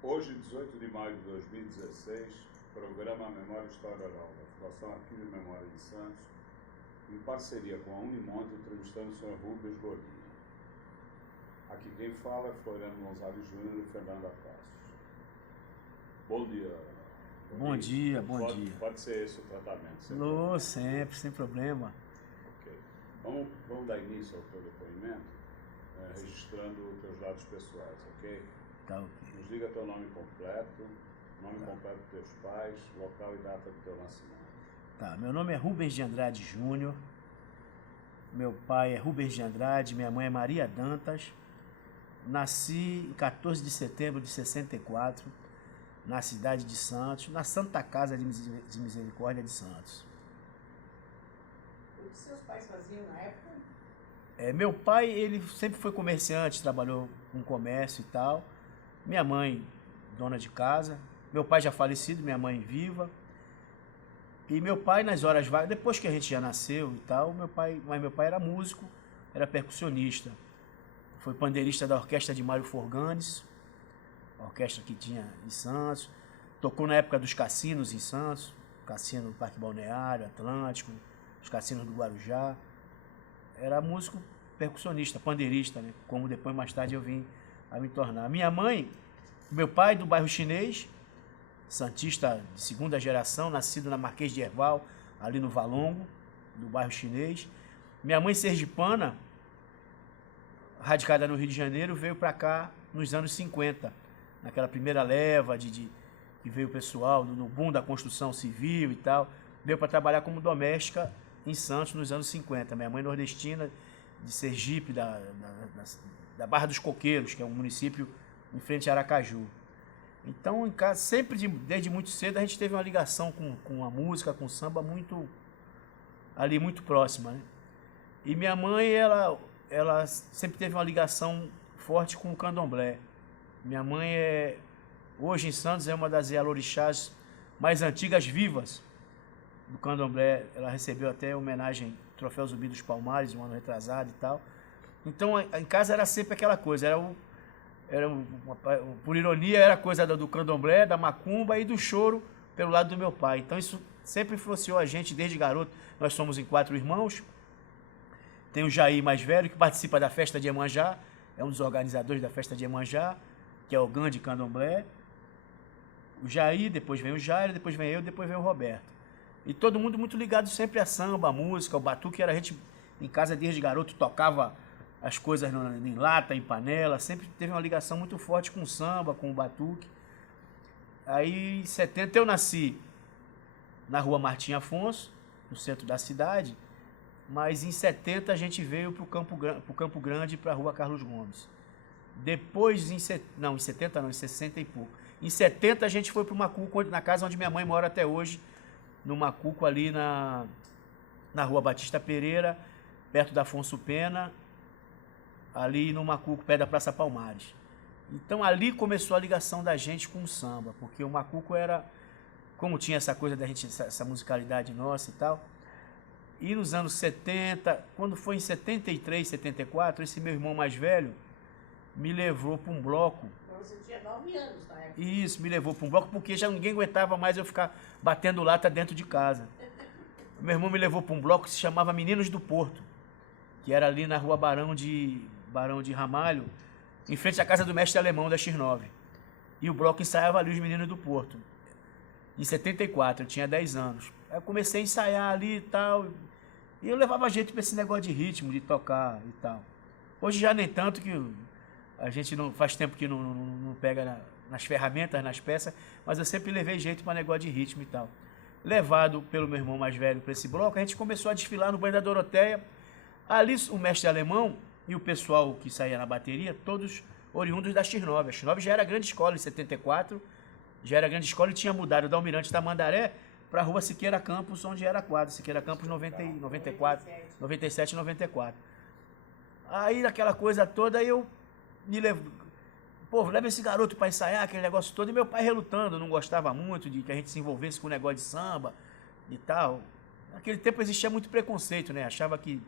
Hoje, 18 de maio de 2016, programa Memória e História Oral, da Fundação Arquivo e Memória de Santos, em parceria com a Unimonte, entrevistando o Sr. Rubens Godinho. Aqui quem fala é Floriano Gonzalez Júnior e Fernanda Passos. Bom dia. Bom dia, bom dia. Pode ser esse o tratamento? Não, sempre, sem problema. Ok. Vamos dar início ao teu depoimento, registrando os teus dados pessoais, ok? Tá ok. Nos diga teu nome completo, nome completo dos teus pais, local e data do teu nascimento. Tá, meu nome é Rubens de Andrade Júnior, meu pai é Rubens de Andrade, minha mãe é Maria Dantas. Nasci em 14 de setembro de 64, na cidade de Santos, na Santa Casa de Misericórdia de Santos. O que seus pais faziam na época? Meu pai, ele sempre foi comerciante, trabalhou com comércio e tal. Minha mãe, dona de casa. Meu pai já falecido, minha mãe viva. E meu pai, nas horas vagas, depois que a gente já nasceu e tal, meu pai era músico, era percussionista. Foi pandeirista da orquestra de Mário Forganes, a orquestra que tinha em Santos. Tocou na época dos cassinos em Santos, cassino do Parque Balneário, Atlântico, os cassinos do Guarujá. Era músico percussionista, pandeirista, né? Como depois, mais tarde, eu vim a me tornar. Minha mãe, meu pai do bairro Chinês, santista de segunda geração, nascido na Marquês de Herval, ali no Valongo, do bairro Chinês. Minha mãe sergipana, radicada no Rio de Janeiro, veio para cá nos anos 50, naquela primeira leva que veio o pessoal no boom da construção civil e tal, veio para trabalhar como doméstica em Santos nos anos 50. Minha mãe nordestina, de Sergipe, da Barra dos Coqueiros, que é um município em frente a Aracaju. Então, em casa, sempre, desde muito cedo, a gente teve uma ligação com a música, com o samba, muito próxima, né? E minha mãe, ela sempre teve uma ligação forte com o candomblé. Minha mãe, hoje em Santos, é uma das Yalorixás mais antigas vivas do candomblé. Ela recebeu até homenagem, Troféu Zumbi dos Palmares, um ano retrasado e tal. Então, em casa era sempre aquela coisa, por ironia, era coisa do candomblé, da macumba e do choro pelo lado do meu pai. Então, isso sempre influenciou a gente desde garoto. Nós somos em 4 irmãos. Tem o Jair mais velho, que participa da festa de Iemanjá, é um dos organizadores da festa de Iemanjá, que é o Gandhi Candomblé. O Jair, depois vem o Jair, depois vem eu, depois vem o Roberto. E todo mundo muito ligado sempre a samba, a música, o batuque. A gente, em casa, desde garoto, tocava as coisas em lata, em panela. Sempre teve uma ligação muito forte com o samba, com o batuque. Aí, em 70, eu nasci na rua Martim Afonso, no centro da cidade. Mas em 70 a gente veio para o Campo Grande, para a rua Carlos Gomes. Depois, em 60 e pouco. Em 70 a gente foi para o Macuco, na casa onde minha mãe mora até hoje, no Macuco, ali na rua Batista Pereira, perto da Afonso Pena, ali no Macuco, perto da Praça Palmares. Então ali começou a ligação da gente com o samba, porque o Macuco era, como tinha essa coisa da gente, essa musicalidade nossa e tal. E nos anos 70, quando foi em 73, 74, esse meu irmão mais velho me levou para um bloco. Você tinha 9 anos na época. Isso, me levou para um bloco porque já ninguém aguentava mais eu ficar batendo lata dentro de casa. Meu irmão me levou para um bloco que se chamava Meninos do Porto, que era ali na rua Barão de Ramalho, em frente à casa do mestre alemão da X9. E o bloco ensaiava ali os Meninos do Porto. Em 74, eu tinha 10 anos. Aí eu comecei a ensaiar ali e tal. E eu levava jeito para esse negócio de ritmo, de tocar e tal. Hoje já nem tanto, que a gente não faz tempo que não pega nas ferramentas, nas peças, mas eu sempre levei jeito para negócio de ritmo e tal. Levado pelo meu irmão mais velho para esse bloco, a gente começou a desfilar no banho da Doroteia. Ali o mestre alemão e o pessoal que saía na bateria, todos oriundos da X9. A X9 já era grande escola em 74, já era grande escola e tinha mudado da Almirante Tamandaré para a rua Siqueira Campos, onde era a quadra. Siqueira Campos 97 e 94. Aí, naquela coisa toda, eu me levo. Pô, leva esse garoto para ensaiar, aquele negócio todo. E meu pai relutando, não gostava muito de que a gente se envolvesse com o negócio de samba e tal. Naquele tempo existia muito preconceito, né? Achava que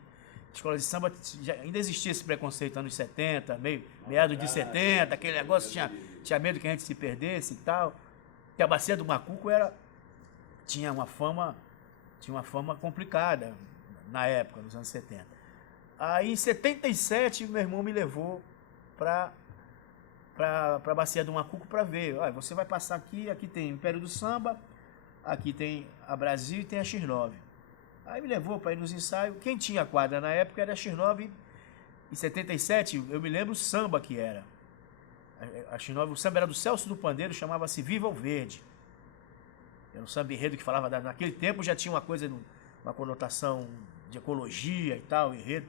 escola de samba ainda existia esse preconceito anos 70, meados de 70, aquele negócio tinha tinha medo que a gente se perdesse e tal. Que a Bacia do Macuco tinha uma fama complicada na época, nos anos 70. Aí em 77, meu irmão me levou para a Bacia do Macuco para ver. Olha, você vai passar aqui tem Império do Samba, aqui tem a Brasil e tem a X9. Aí me levou para ir nos ensaios. Quem tinha quadra na época era a X9. Em 77, eu me lembro o samba que era. A X9, o samba era do Celso do Pandeiro, chamava-se Viva o Verde. Era um samba enredo que falava, naquele tempo já tinha uma conotação de ecologia e tal, enredo.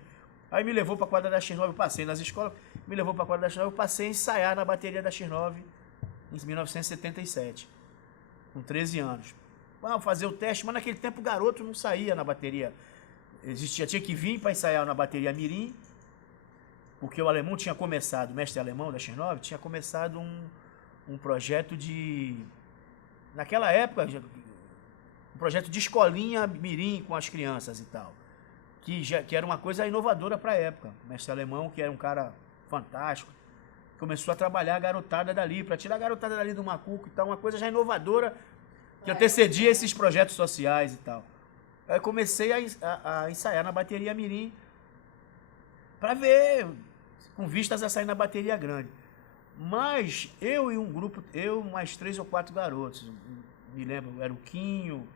Aí me levou para a quadra da X9, eu passei nas escolas, me levou para a quadra da X9, eu passei a ensaiar na bateria da X9 em 1977, com 13 anos. Vamos fazer o teste, mas naquele tempo o garoto não saía na bateria. Tinha que vir para ensaiar na bateria Mirim, porque o alemão tinha começado, o mestre alemão da X9, tinha começado um projeto naquela época, um projeto de escolinha Mirim com as crianças e tal. Que era uma coisa inovadora para a época. O mestre alemão, que era um cara fantástico, começou a trabalhar a garotada dali, para tirar a garotada dali do Macuco e tal, uma coisa já inovadora, que antecedia esses projetos sociais e tal. Aí comecei a ensaiar na bateria Mirim, para ver, com vistas a sair na bateria grande. Mas eu e um grupo, mais 3 ou 4 garotos, me lembro, era o Quinho,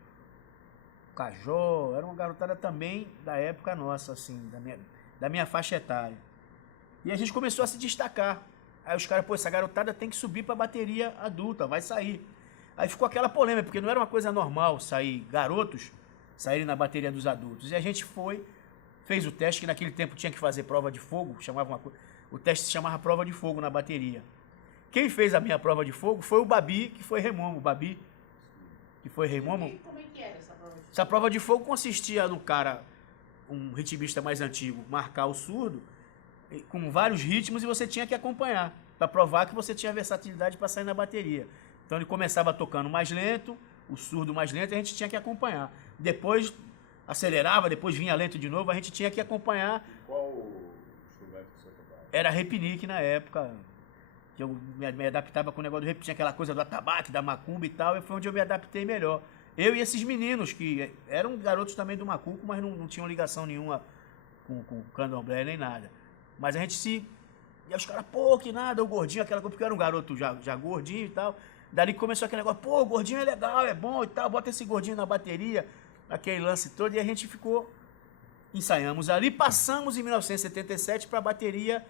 o Cajó, era uma garotada também da época nossa, assim, da minha faixa etária. E a gente começou a se destacar. Aí os caras, pô, essa garotada tem que subir para bateria adulta, vai sair. Aí ficou aquela polêmica, porque não era uma coisa normal garotos saírem na bateria dos adultos. E a gente fez o teste, que naquele tempo tinha que fazer prova de fogo, o teste se chamava prova de fogo na bateria. Quem fez a minha prova de fogo foi o Babi, que foi remomo. Babi, que foi remomo. E como é que era essa prova de fogo? Essa prova de fogo consistia no cara, um ritmista mais antigo, marcar o surdo com vários ritmos e você tinha que acompanhar, para provar que você tinha versatilidade para sair na bateria. Então ele começava tocando mais lento, o surdo mais lento, e a gente tinha que acompanhar. Depois acelerava, depois vinha lento de novo, a gente tinha que acompanhar. Qual o instrumento que você tocava? Era repinique na época, que eu me adaptava com o negócio do repinique, tinha aquela coisa do atabaque, da macumba e tal, e foi onde eu me adaptei melhor. Eu e esses meninos, que eram garotos também do Macuco, mas não tinham ligação nenhuma com candomblé nem nada. Mas a gente e os caras, pô, que nada, o gordinho, aquela coisa, porque eu era um garoto já gordinho e tal. Dali começou aquele negócio, pô, o gordinho é legal, é bom e tal, bota esse gordinho na bateria, aquele lance todo, e a gente ensaiamos ali, passamos em 1977 para a bateria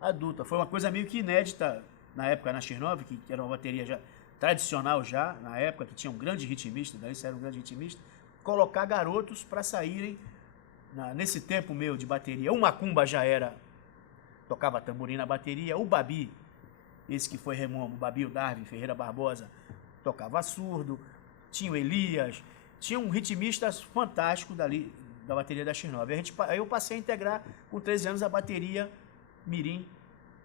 adulta. Foi uma coisa meio que inédita na época na X9, que era uma bateria já tradicional já, na época, que tinha um grande ritmista, daí isso era um grande ritmista, colocar garotos para saírem, nesse tempo meu de bateria. O Macumba já tocava tamborim na bateria, o Babi, esse que foi remomo, o Babi, o Darwin Ferreira Barbosa, tocava surdo, tinha o Elias, tinha um ritmista fantástico dali, da bateria da X9. Aí eu passei a integrar com 13 anos a bateria Mirim,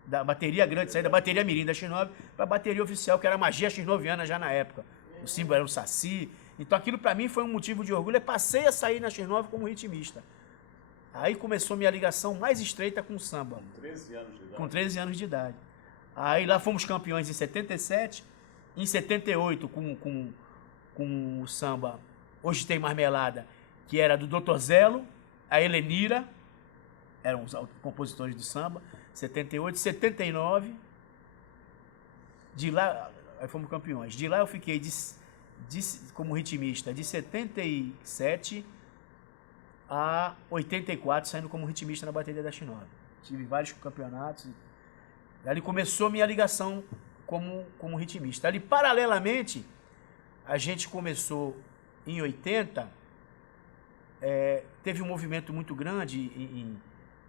da bateria grande, saí da bateria Mirim da X9 para a bateria oficial, que era a Magia X9ana já na época. O símbolo era o Saci. Então aquilo para mim foi um motivo de orgulho. Eu passei a sair na X9 como ritmista. Aí começou minha ligação mais estreita com o samba. Com 13 anos de idade? Com 13 anos de idade. Aí lá fomos campeões em 77, em 78 com o samba Hoje Tem Marmelada, que era do Dr. Zelo, a Helenira, eram os compositores do samba, 78, 79, de lá, aí fomos campeões. De lá eu fiquei como ritmista de 77 a 84, saindo como ritmista na bateria da X9. Tive vários campeonatos. Ali começou minha ligação como ritmista. Ali, paralelamente, a gente começou em 80, teve um movimento muito grande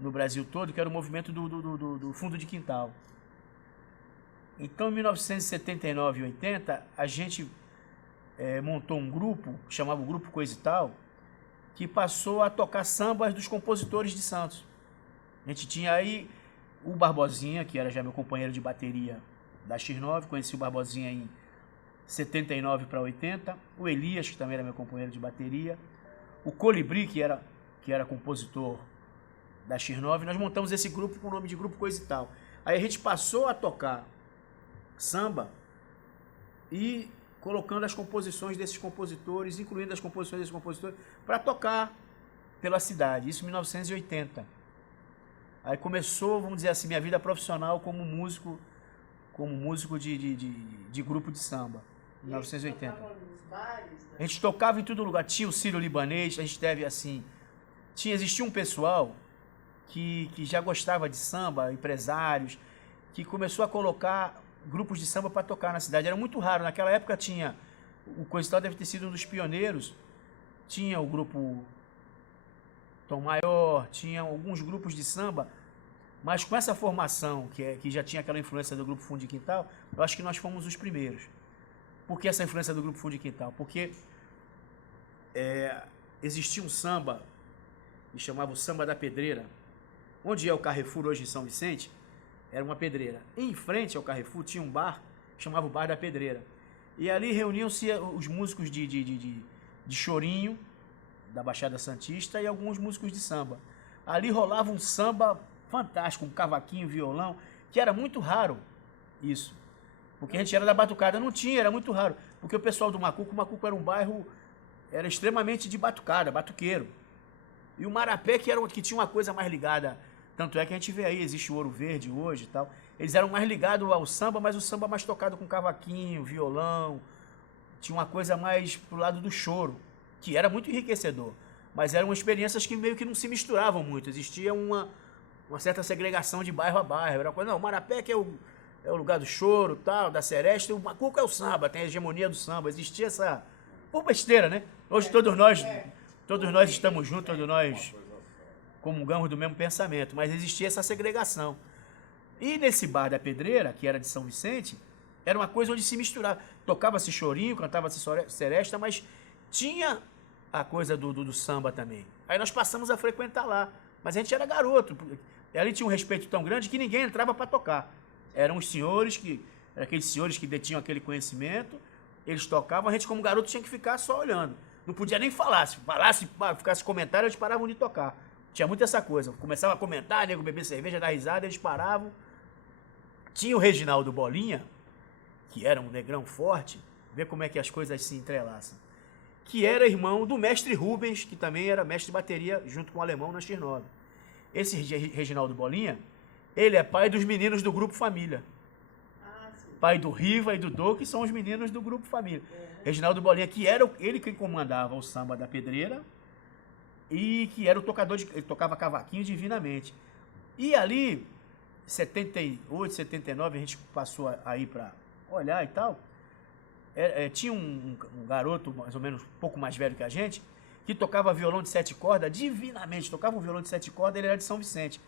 no Brasil todo, que era o movimento do fundo de quintal. Então, em 1979 e 80, a gente montou um grupo, chamava o Grupo Coisa e Tal, que passou a tocar sambas dos compositores de Santos. A gente tinha aí o Barbosinha, que era já meu companheiro de bateria da X9, conheci o Barbosinha em 79 para 80, o Elias, que também era meu companheiro de bateria, o Colibri, que era compositor da X9, nós montamos esse grupo com o nome de Grupo Coisa e Tal. Aí a gente passou a tocar samba e colocando as composições desses compositores, incluindo as composições desses compositores, para tocar pela cidade. Isso em 1980. Aí começou, vamos dizer assim, minha vida profissional como músico de grupo de samba, em 1980. Nos bares, né? A gente tocava em todo lugar. Tinha o Círio Libanês, a gente teve assim... Existia um pessoal que já gostava de samba, empresários, que começou a colocar grupos de samba para tocar na cidade. Era muito raro. Naquela época tinha... O Coistal deve ter sido um dos pioneiros. Tinha o grupo Tom Maior, tinha alguns grupos de samba, mas com essa formação, que já tinha aquela influência do grupo Fundo de Quintal, eu acho que nós fomos os primeiros. Por que essa influência do grupo Fundo de Quintal? Porque existia um samba, que chamava o Samba da Pedreira, onde é o Carrefour hoje em São Vicente, era uma pedreira. Em frente ao Carrefour tinha um bar, que chamava o Bar da Pedreira. E ali reuniam-se os músicos de chorinho, da Baixada Santista, e alguns músicos de samba. Ali rolava um samba fantástico, um cavaquinho, violão, que era muito raro isso. Porque a gente era da batucada, não tinha, era muito raro. Porque o pessoal do Macuco era um bairro, era extremamente de batucada, batuqueiro. E o Marapé, que tinha uma coisa mais ligada, tanto é que a gente vê aí, existe o Ouro Verde hoje e tal, eles eram mais ligados ao samba, mas o samba mais tocado com cavaquinho, violão, tinha uma coisa mais pro lado do choro, que era muito enriquecedor. Mas eram experiências que meio que não se misturavam muito, existia uma certa segregação de bairro a bairro. Era coisa, não, o Marapé que é o lugar do choro, tal, da seresta, o Macuco é o samba, tem a hegemonia do samba. Existia essa... Por besteira, né? Hoje todos nós estamos juntos, todos nós comungamos do mesmo pensamento, mas existia essa segregação. E nesse Bar da Pedreira, que era de São Vicente, era uma coisa onde se misturava. Tocava-se chorinho, cantava-se seresta, mas tinha a coisa do samba também. Aí nós passamos a frequentar lá. Mas a gente era garoto. Ali tinha um respeito tão grande que ninguém entrava para tocar. Eram os senhores, aqueles senhores que detinham aquele conhecimento, eles tocavam, a gente como garoto tinha que ficar só olhando. Não podia nem falar. Se falasse, ficasse comentário, eles paravam de tocar. Tinha muito essa coisa. Começava a comentar, nego beber cerveja, dar risada, eles paravam. Tinha o Reginaldo Bolinha, que era um negrão forte, vê como é que as coisas se entrelaçam, que era irmão do mestre Rubens, que também era mestre de bateria junto com o alemão na X9. Esse Reginaldo Bolinha, ele é pai dos meninos do Grupo Família. Pai do Riva e do Dô, que são os meninos do Grupo Família. Reginaldo Bolinha, que era ele quem comandava o samba da Pedreira e que era o tocador, ele tocava cavaquinho divinamente. E ali, 78, 79, a gente passou a ir para olhar e tal. Tinha um garoto, mais ou menos, um pouco mais velho que a gente, que tocava violão de 7 cordas divinamente. Tocava um violão de 7 cordas, ele era de São Vicente.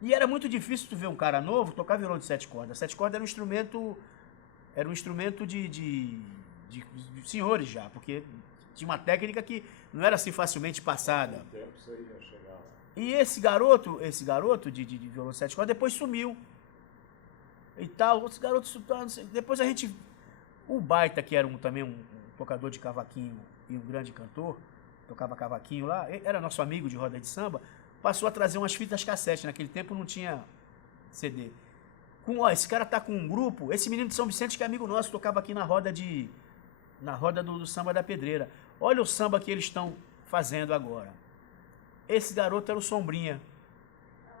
E era muito difícil tu ver um cara novo tocar violão de 7 cordas. 7 cordas era um instrumento de senhores já, porque tinha uma técnica que não era assim facilmente passada. E esse garoto de violão de 7 cordas depois sumiu. E tal, outros garotos, depois a gente... O Baita, que era também um tocador de cavaquinho e um grande cantor, tocava cavaquinho lá, era nosso amigo de roda de samba, passou a trazer umas fitas cassete. Naquele tempo não tinha CD. Esse cara tá com um grupo, esse menino de São Vicente que é amigo nosso, tocava aqui na roda do Samba da Pedreira. Olha o samba que eles estão fazendo agora. Esse garoto era o Sombrinha,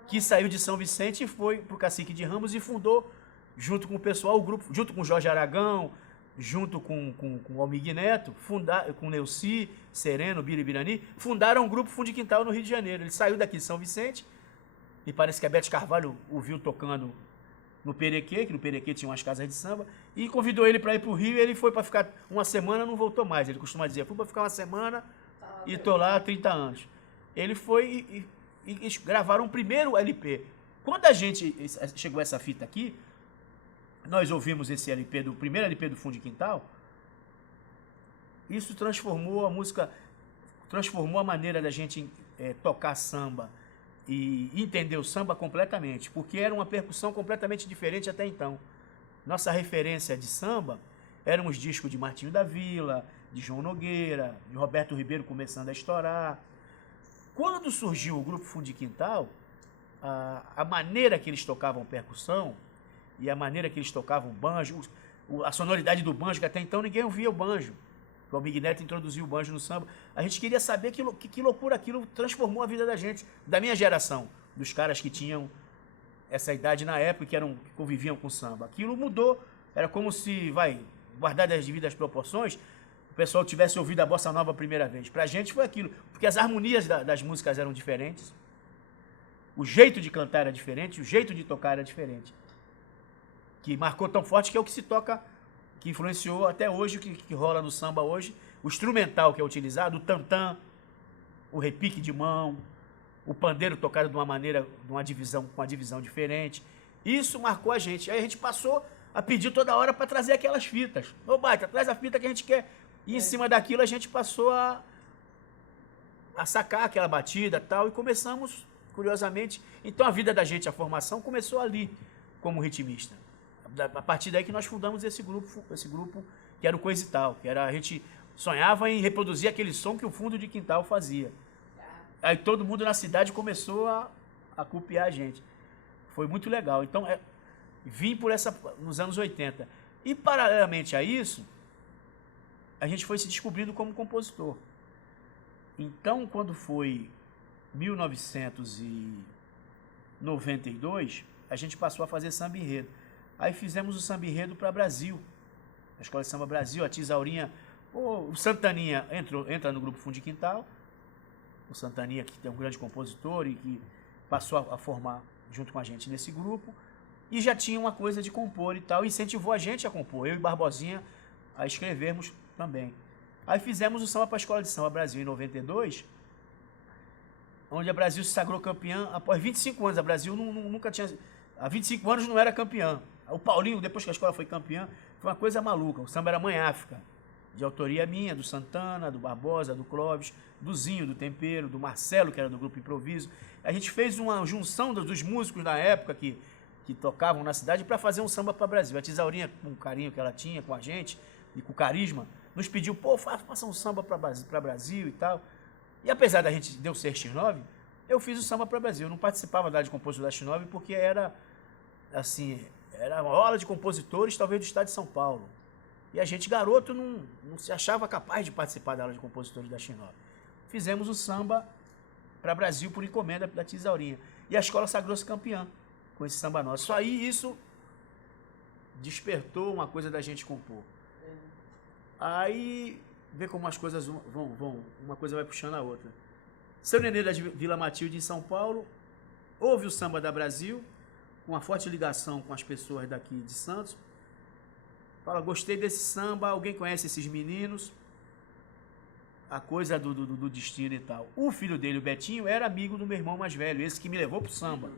que saiu de São Vicente e foi pro Cacique de Ramos e fundou, junto com o pessoal, o grupo, junto com o Jorge Aragão, junto com o Almig Neto, com Neuci, Sereno, Biribirani, fundaram um grupo Fundo de Quintal no Rio de Janeiro. Ele saiu daqui de São Vicente, e parece que a Bete Carvalho o viu tocando no Perequê, que no Perequê tinha umas casas de samba, e convidou ele para ir para o Rio, e ele foi para ficar uma semana, não voltou mais. Ele costuma dizer, fui para ficar uma semana e tô lá há 30 anos. Ele foi e gravaram o primeiro LP. Quando a gente chegou a essa fita aqui, nós ouvimos esse LP, do primeiro LP do Fundo de Quintal, isso transformou a música, transformou a maneira da gente tocar samba e entender o samba completamente, porque era uma percussão completamente diferente até então. Nossa referência de samba eram os discos de Martinho da Vila, de João Nogueira, de Roberto Ribeiro começando a estourar. Quando surgiu o grupo Fundo de Quintal, a maneira que eles tocavam percussão e a maneira que eles tocavam o banjo, a sonoridade do banjo, que até então ninguém ouvia o banjo. O Almir Neto introduziu o banjo no samba. A gente queria saber que loucura aquilo transformou a vida da gente, da minha geração, dos caras que tinham essa idade na época, que conviviam com samba. Aquilo mudou, era como se, guardar as devidas proporções, o pessoal tivesse ouvido a bossa nova a primeira vez. Pra gente foi aquilo, porque as harmonias das músicas eram diferentes, o jeito de cantar era diferente, o jeito de tocar era diferente. Que marcou tão forte que é o que se toca, que influenciou até hoje, o que rola no samba hoje, o instrumental que é utilizado, o tantã, o repique de mão, o pandeiro tocado de uma maneira, com uma divisão diferente. Isso marcou a gente. Aí a gente passou a pedir toda hora para trazer aquelas fitas. Ô Baita, traz a fita que a gente quer. E em cima daquilo a gente passou a sacar aquela batida e tal, e começamos, curiosamente. Então a vida da gente, a formação, começou ali, como ritmista. A partir daí que nós fundamos esse grupo que era o Coisa e Tal, a gente sonhava em reproduzir aquele som que o fundo de quintal fazia. Aí todo mundo na cidade começou a copiar a gente. Foi muito legal. Então, vim nos anos 80. E, paralelamente a isso, a gente foi se descobrindo como compositor. Então, quando foi 1992, a gente passou a fazer samba enredo. Aí fizemos o samba enredo para Brasil. A Escola de Samba Brasil, a Tisaurinha, o Santaninha entra no grupo Fundo de Quintal. O Santaninha, que é um grande compositor e que passou a formar junto com a gente nesse grupo. E já tinha uma coisa de compor e tal, incentivou a gente a compor, eu e Barbosinha a escrevermos também. Aí fizemos o samba para a Escola de Samba Brasil em 92, onde a Brasil se sagrou campeã após 25 anos. A Brasil nunca tinha... Há 25 anos não era campeã. O Paulinho, depois que a escola foi campeã, foi uma coisa maluca. O samba era Mãe África, de autoria minha, do Santana, do Barbosa, do Clóvis, do Zinho, do Tempero, do Marcelo, que era do Grupo Improviso. A gente fez uma junção dos músicos da época que tocavam na cidade para fazer um samba para o Brasil. A Tisaurinha, com o carinho que ela tinha com a gente, e com o carisma, nos pediu, faça um samba para Brasil e tal. E apesar da gente deu ser X9, eu fiz o samba para Brasil. Eu não participava da área de compositor da X9 porque era uma aula de compositores, talvez do estado de São Paulo. E a gente, garoto, não se achava capaz de participar da aula de compositores da X9. Fizemos o samba para Brasil por encomenda da Tisaurinha. E a escola sagrou-se campeã com esse samba nosso. Só aí isso despertou uma coisa da gente compor. Aí vê como as coisas vão, uma coisa vai puxando a outra. Seu Nenê da Vila Matilde, em São Paulo, ouve o samba da Brasil, com uma forte ligação com as pessoas daqui de Santos. Fala, gostei desse samba, alguém conhece esses meninos? A coisa do destino e tal. O filho dele, o Betinho, era amigo do meu irmão mais velho, esse que me levou pro samba.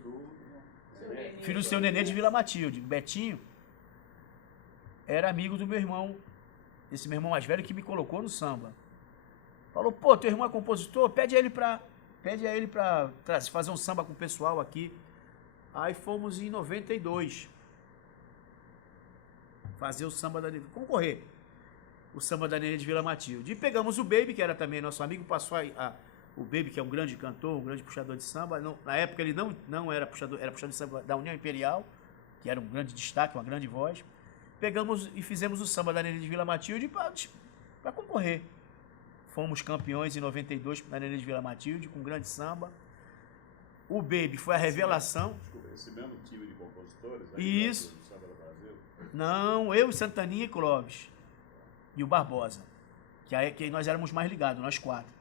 Filho do Seu Nenê de Vila Matilde. Betinho era amigo do meu irmão, esse meu irmão mais velho que me colocou no samba. Falou, teu irmão é compositor? Pede a ele pra fazer um samba com o pessoal aqui. Aí fomos em 92 fazer o samba concorrer o samba da Nenê de Vila Matilde. E pegamos o Baby, que era também nosso amigo, passou o Baby, que é um grande cantor, um grande puxador de samba. Na época ele não era puxador, era puxador de samba da União Imperial, que era um grande destaque, uma grande voz. Pegamos e fizemos o samba da Nenê de Vila Matilde para concorrer. Fomos campeões em 92 na Nenê de Vila Matilde, com um grande samba. O Baby foi a revelação. Desculpa, esse mesmo time de compositores? Isso. Do Samba do Brasil? Não, eu, Santaninha e Clóvis. E o Barbosa. Que nós éramos mais ligados, nós quatro.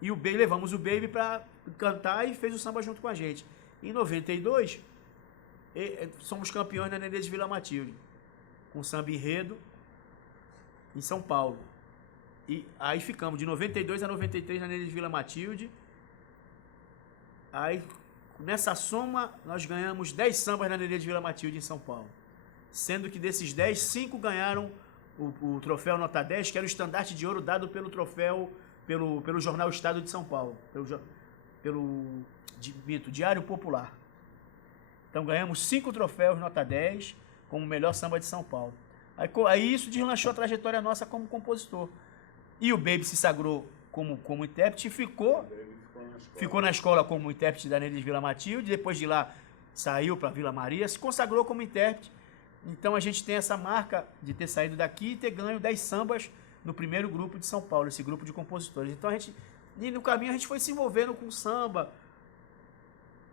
E levamos o Baby para cantar e fez o samba junto com a gente. Em 92, somos campeões na Nenê de Vila Matilde, com samba enredo, em São Paulo. E aí ficamos de 92 a 93 na Nenê de Vila Matilde. Aí, nessa soma, nós ganhamos 10 sambas na Nenê de Vila Matilde em São Paulo. Sendo que desses 10, 5 ganharam o troféu Nota 10, que era o estandarte de ouro dado pelo jornal Estado de São Paulo, pelo Diário Popular. Então ganhamos 5 troféus Nota 10 como o melhor samba de São Paulo. Aí isso deslanchou a trajetória nossa como compositor. E o Baby se sagrou como intérprete e ficou na escola como intérprete da Nenê de Vila Matilde. Depois de lá saiu para Vila Maria, se consagrou como intérprete. Então a gente tem essa marca de ter saído daqui e ter ganho 10 sambas no primeiro grupo de São Paulo, esse grupo de compositores. Então e no caminho a gente foi se envolvendo com samba.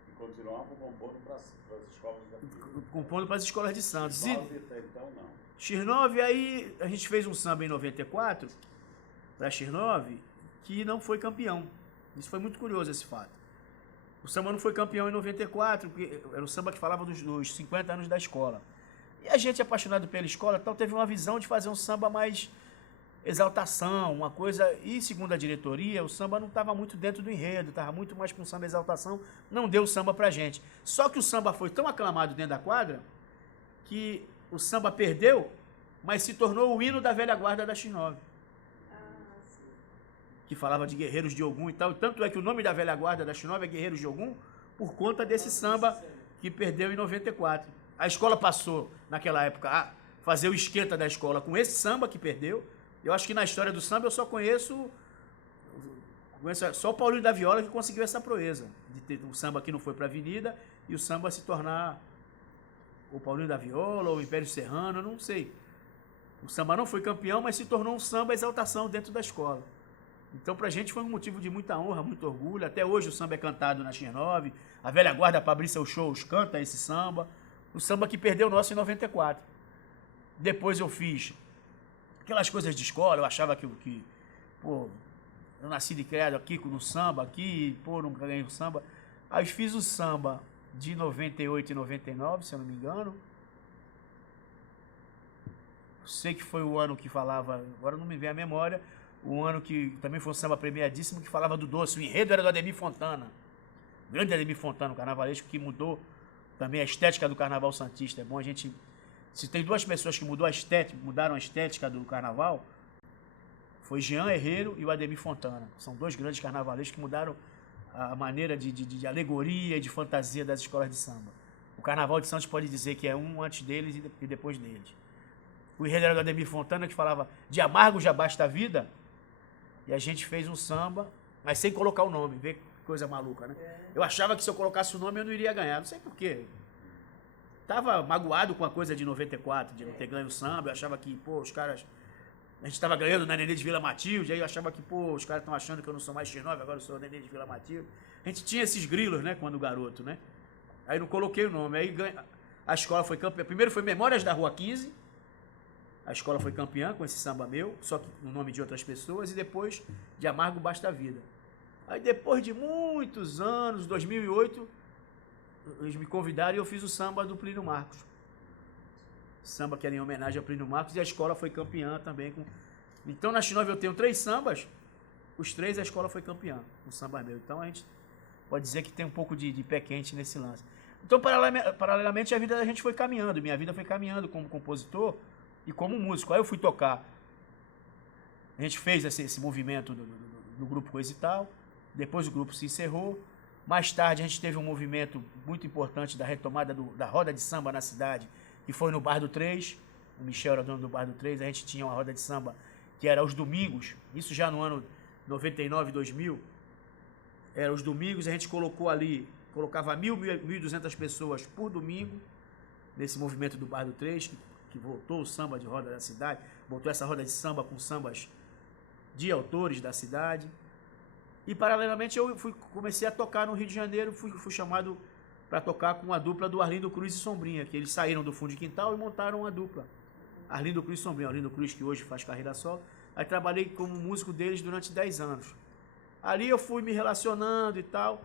E continuavam compondo para as escolas daqui. Compondo para as escolas de Santos. Até então não. X9, aí a gente fez um samba em 94 para X9 que não foi campeão. Isso foi muito curioso, esse fato. O samba não foi campeão em 94, porque era o samba que falava dos 50 anos da escola. E a gente, apaixonado pela escola, tal, teve uma visão de fazer um samba mais exaltação, uma coisa... E, segundo a diretoria, o samba não estava muito dentro do enredo, estava muito mais com samba exaltação, não deu samba pra gente. Só que o samba foi tão aclamado dentro da quadra que o samba perdeu, mas se tornou o hino da velha guarda da X9. Que falava de guerreiros de Ogum e tal. Tanto é que o nome da velha guarda da X9 é Guerreiros de Ogum por conta desse samba que perdeu em 94. A escola passou, naquela época, a fazer o esquenta da escola com esse samba que perdeu. Eu acho que na história do samba eu só conheço só o Paulinho da Viola que conseguiu essa proeza. De ter um samba que não foi para a avenida e o samba se tornar o Paulinho da Viola ou o Império Serrano, eu não sei. O samba não foi campeão, mas se tornou um samba exaltação dentro da escola. Então, pra gente foi um motivo de muita honra, muito orgulho. Até hoje o samba é cantado na X9. A velha guarda, para abrir seus shows, canta esse samba. O samba que perdeu o nosso em 94. Depois eu fiz aquelas coisas de escola. Eu achava que pô, eu nasci de criado aqui no samba, aqui, pô, nunca ganhei o samba. Aí fiz o samba de 98 e 99, se eu não me engano. Sei que foi o ano que falava, agora não me vem a memória, o ano que também foi um samba premiadíssimo, que falava do doce. O enredo era do Ademir Fontana. O grande Ademir Fontana, o carnavalesco, que mudou também a estética do carnaval santista. É bom a gente... Se tem duas pessoas que mudaram a estética do carnaval, foi Jean Herrero e o Ademir Fontana. São dois grandes carnavalescos que mudaram a maneira de alegoria e de fantasia das escolas de samba. O Carnaval de Santos pode dizer que é um antes deles e depois deles. O enredo era do Ademir Fontana, que falava de amargo já basta a vida. E a gente fez um samba, mas sem colocar o nome. Vê que coisa maluca, né? Eu achava que se eu colocasse o nome eu não iria ganhar. Não sei por quê. Tava magoado com a coisa de 94, de não ter ganho o samba. Eu achava que, pô, os caras... A gente tava ganhando na Nenê de Vila Matilde. Aí eu achava que, pô, os caras estão achando que eu não sou mais X9, agora eu sou Nenê de Vila Matilde. A gente tinha esses grilos, né, quando garoto, né? Aí não coloquei o nome. Aí a escola foi campeã. Primeiro foi Memórias da Rua 15. A escola foi campeã com esse samba meu, só que no nome de outras pessoas, e depois de Amargo Basta a Vida. Aí depois de muitos anos, 2008, eles me convidaram e eu fiz o samba do Plínio Marcos. Samba que era em homenagem ao Plínio Marcos, e a escola foi campeã também. Então na X9 eu tenho 3 sambas, os 3 a escola foi campeã, o samba meu. Então a gente pode dizer que tem um pouco de pé quente nesse lance. Então paralelamente a vida da gente foi caminhando, minha vida foi caminhando como compositor, e como músico. Aí eu fui tocar. A gente fez esse movimento do grupo Coisa e Tal. Depois o grupo se encerrou. Mais tarde a gente teve um movimento muito importante da retomada da roda de samba na cidade, que foi no Bar do 3. O Michel era dono do Bar do 3. A gente tinha uma roda de samba que era aos domingos. Isso já no ano 99, 2000. Era os domingos. A gente colocava 1.200 pessoas por domingo nesse movimento do Bar do 3, que voltou o samba de roda da cidade, voltou essa roda de samba com sambas de autores da cidade. E paralelamente eu comecei a tocar no Rio de Janeiro, fui chamado para tocar com a dupla do Arlindo Cruz e Sombrinha, que eles saíram do Fundo de Quintal e montaram uma dupla. Arlindo Cruz e Sombrinha, Arlindo Cruz que hoje faz carreira solo. Aí trabalhei como músico deles durante 10 anos. Ali eu fui me relacionando e tal.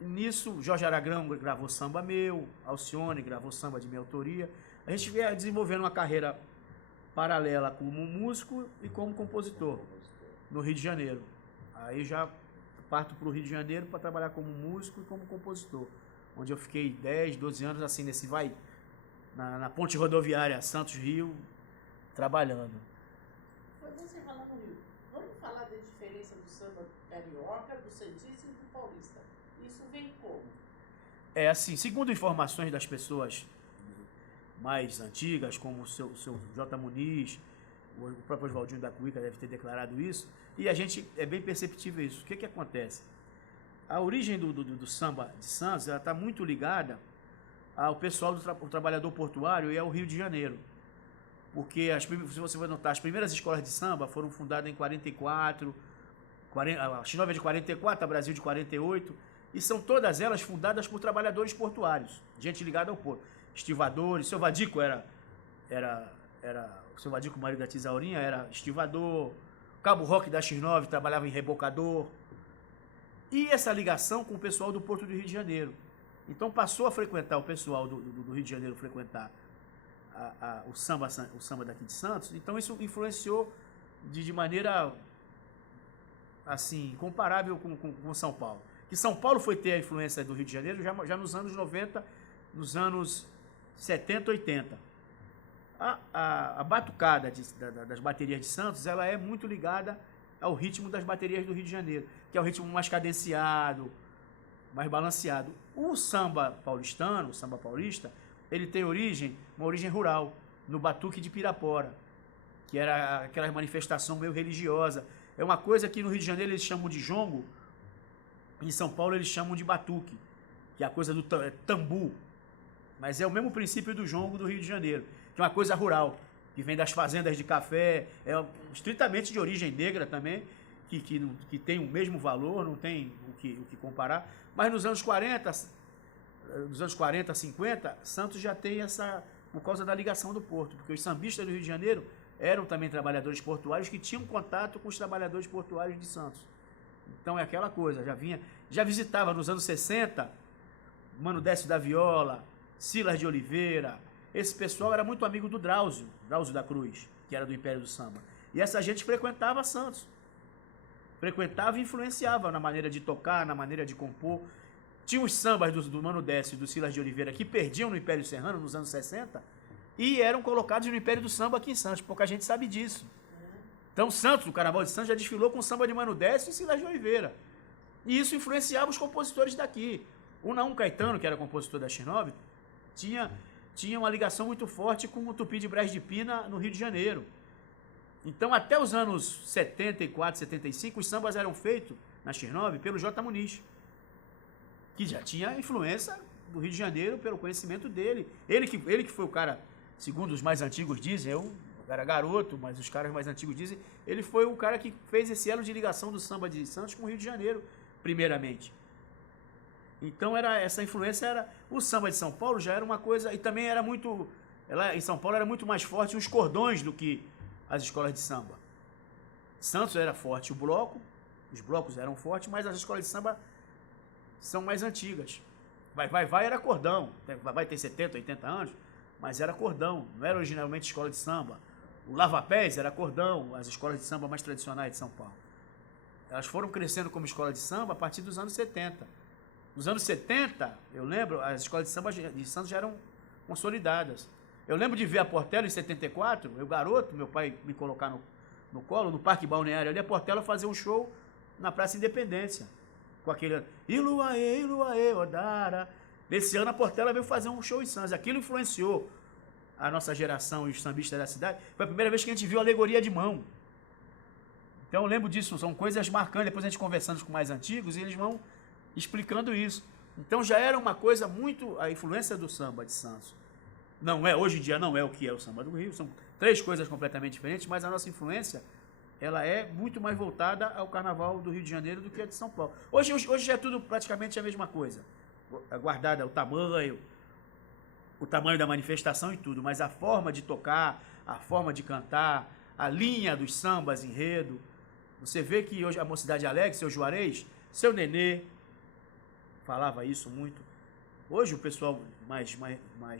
Nisso, Jorge Aragrão gravou samba meu, Alcione gravou samba de minha autoria. A gente veio desenvolvendo uma carreira paralela como músico e como compositor no Rio de Janeiro. Aí já parto para o Rio de Janeiro para trabalhar como músico e como compositor, onde eu fiquei 10, 12 anos assim na ponte rodoviária Santos-Rio, trabalhando. Você falando no Rio, vamos falar da diferença do samba carioca, do santista e do paulista. Isso vem como? É assim, segundo informações das pessoas mais antigas, como o seu J. Muniz, o próprio Oswaldinho da Cuíca deve ter declarado isso, e a gente é bem perceptível isso. O que acontece? A origem do samba de Santos está muito ligada ao pessoal do trabalhador portuário e ao Rio de Janeiro. Porque, se você vai notar, as primeiras escolas de samba foram fundadas em 44, a X9 é de 44, a Brasil de 48, e são todas elas fundadas por trabalhadores portuários, gente ligada ao porto. Estivadores, seu Vadico o seu Vadico, o marido da Tisaurinha, era estivador, Cabo Roque da X9 trabalhava em rebocador. E essa ligação com o pessoal do Porto do Rio de Janeiro. Então passou a frequentar, o pessoal do Rio de Janeiro frequentar o samba daqui de Santos. Então isso influenciou de maneira assim, comparável com São Paulo. Que São Paulo foi ter a influência do Rio de Janeiro já nos anos 90, nos anos 70, 80. A batucada das baterias de Santos, ela é muito ligada ao ritmo das baterias do Rio de Janeiro, que é o ritmo mais cadenciado, mais balanceado. O samba paulistano, o samba paulista, ele tem uma origem rural, no Batuque de Pirapora, que era aquela manifestação meio religiosa. É uma coisa que no Rio de Janeiro eles chamam de jongo, em São Paulo eles chamam de batuque, que é a coisa do tambu. Mas é o mesmo princípio do jongo do Rio de Janeiro, que é uma coisa rural, que vem das fazendas de café, é estritamente de origem negra também, que tem o mesmo valor, não tem o que comparar. Mas nos anos 40, 50, Santos já tem essa, por causa da ligação do porto, porque os sambistas do Rio de Janeiro eram também trabalhadores portuários que tinham contato com os trabalhadores portuários de Santos. Então é aquela coisa, já visitava nos anos 60, Mano Décio da Viola, Silas de Oliveira. Esse pessoal era muito amigo do Drauzio da Cruz, que era do Império do Samba. E essa gente frequentava Santos. Frequentava e influenciava na maneira de tocar, na maneira de compor. Tinha os sambas do Mano Décio e do Silas de Oliveira que perdiam no Império Serrano nos anos 60 e eram colocados no Império do Samba aqui em Santos. Pouca gente sabe disso. Então Santos, o Carnaval de Santos, já desfilou com samba de Mano Décio e Silas de Oliveira. E isso influenciava os compositores daqui. O Naum Caetano, que era compositor da X9, tinha uma ligação muito forte com o Tupi de Brás de Pina no Rio de Janeiro. Então, até os anos 74, 75, os sambas eram feitos na X9 pelo J. Muniz, que já tinha influência do Rio de Janeiro pelo conhecimento dele. Ele que foi o cara, segundo os mais antigos dizem, eu era garoto, mas os caras mais antigos dizem, ele foi o cara que fez esse elo de ligação do samba de Santos com o Rio de Janeiro, primeiramente. Então essa influência era... O samba de São Paulo já era uma coisa... E também era muito... Em São Paulo era muito mais forte os cordões do que as escolas de samba. Santos era forte os blocos eram fortes, mas as escolas de samba são mais antigas. Vai era cordão. Vai ter 70, 80 anos, mas era cordão. Não era originalmente escola de samba. O Lava-Pés era cordão, as escolas de samba mais tradicionais de São Paulo. Elas foram crescendo como escola de samba a partir dos anos 70. Nos anos 70, eu lembro, as escolas de samba de Santos já eram consolidadas. Eu lembro de ver a Portela em 74, eu garoto, meu pai me colocar no colo, no Parque Balneário ali, a Portela fazer um show na Praça Independência. Com aquele... Iluaê, Odara. Nesse ano a Portela veio fazer um show em Santos. Aquilo influenciou a nossa geração e os sambistas da cidade. Foi a primeira vez que a gente viu a alegoria de mão. Então eu lembro disso, são coisas marcantes. Depois a gente conversando com mais antigos e eles vão explicando isso. Então já era uma coisa muito... A influência do samba de Santos. Não é, hoje em dia não é o que é o samba do Rio. São três coisas completamente diferentes, mas a nossa influência, ela é muito mais voltada ao Carnaval do Rio de Janeiro do que a de São Paulo. Hoje já é tudo praticamente a mesma coisa. Guardada o tamanho da manifestação e tudo, mas a forma de tocar, a forma de cantar, a linha dos sambas, enredo. Você vê que hoje a Mocidade Alegre, seu Juarez, seu Nenê, falava isso muito. Hoje o pessoal mais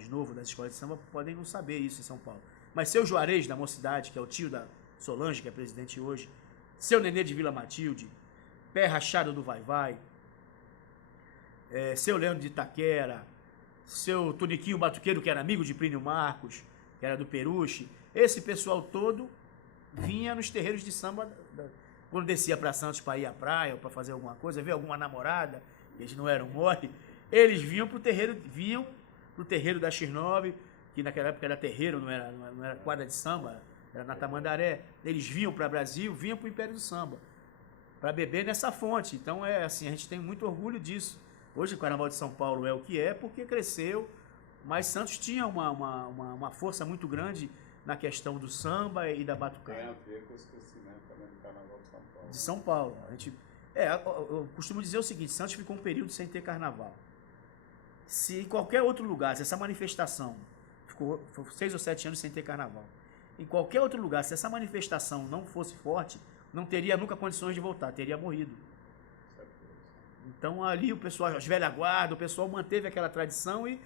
novo das escolas de samba podem não saber isso em São Paulo. Mas seu Juarez da Mocidade, que é o tio da Solange, que é presidente hoje, seu Nenê de Vila Matilde, Pé Rachado do Vai-Vai, seu Leandro de Itaquera, seu Toniquinho Batuqueiro, que era amigo de Plínio Marcos, que era do Peruche. Esse pessoal todo vinha nos terreiros de samba, quando descia para Santos para ir à praia ou para fazer alguma coisa, ver alguma namorada, eles não eram mole, eles vinham pro terreiro da X9, que naquela época era terreiro, não era quadra de samba, era na Tamandaré. Eles vinham para Brasil, vinham para o Império do Samba, para beber nessa fonte. Então é assim, a gente tem muito orgulho disso. Hoje o Carnaval de São Paulo é o que é, porque cresceu Mas Santos tinha uma força muito grande na questão do samba e da batucada. Tem a ver com o esquecimento também do Carnaval de São Paulo. De São Paulo. A gente, eu costumo dizer o seguinte, Santos ficou um período sem ter carnaval. Se em qualquer outro lugar, se essa manifestação ficou 6 ou 7 anos sem ter carnaval, em qualquer outro lugar, se essa manifestação não fosse forte, não teria nunca condições de voltar, teria morrido. Então ali o pessoal, as velha guarda, o pessoal manteve aquela tradição e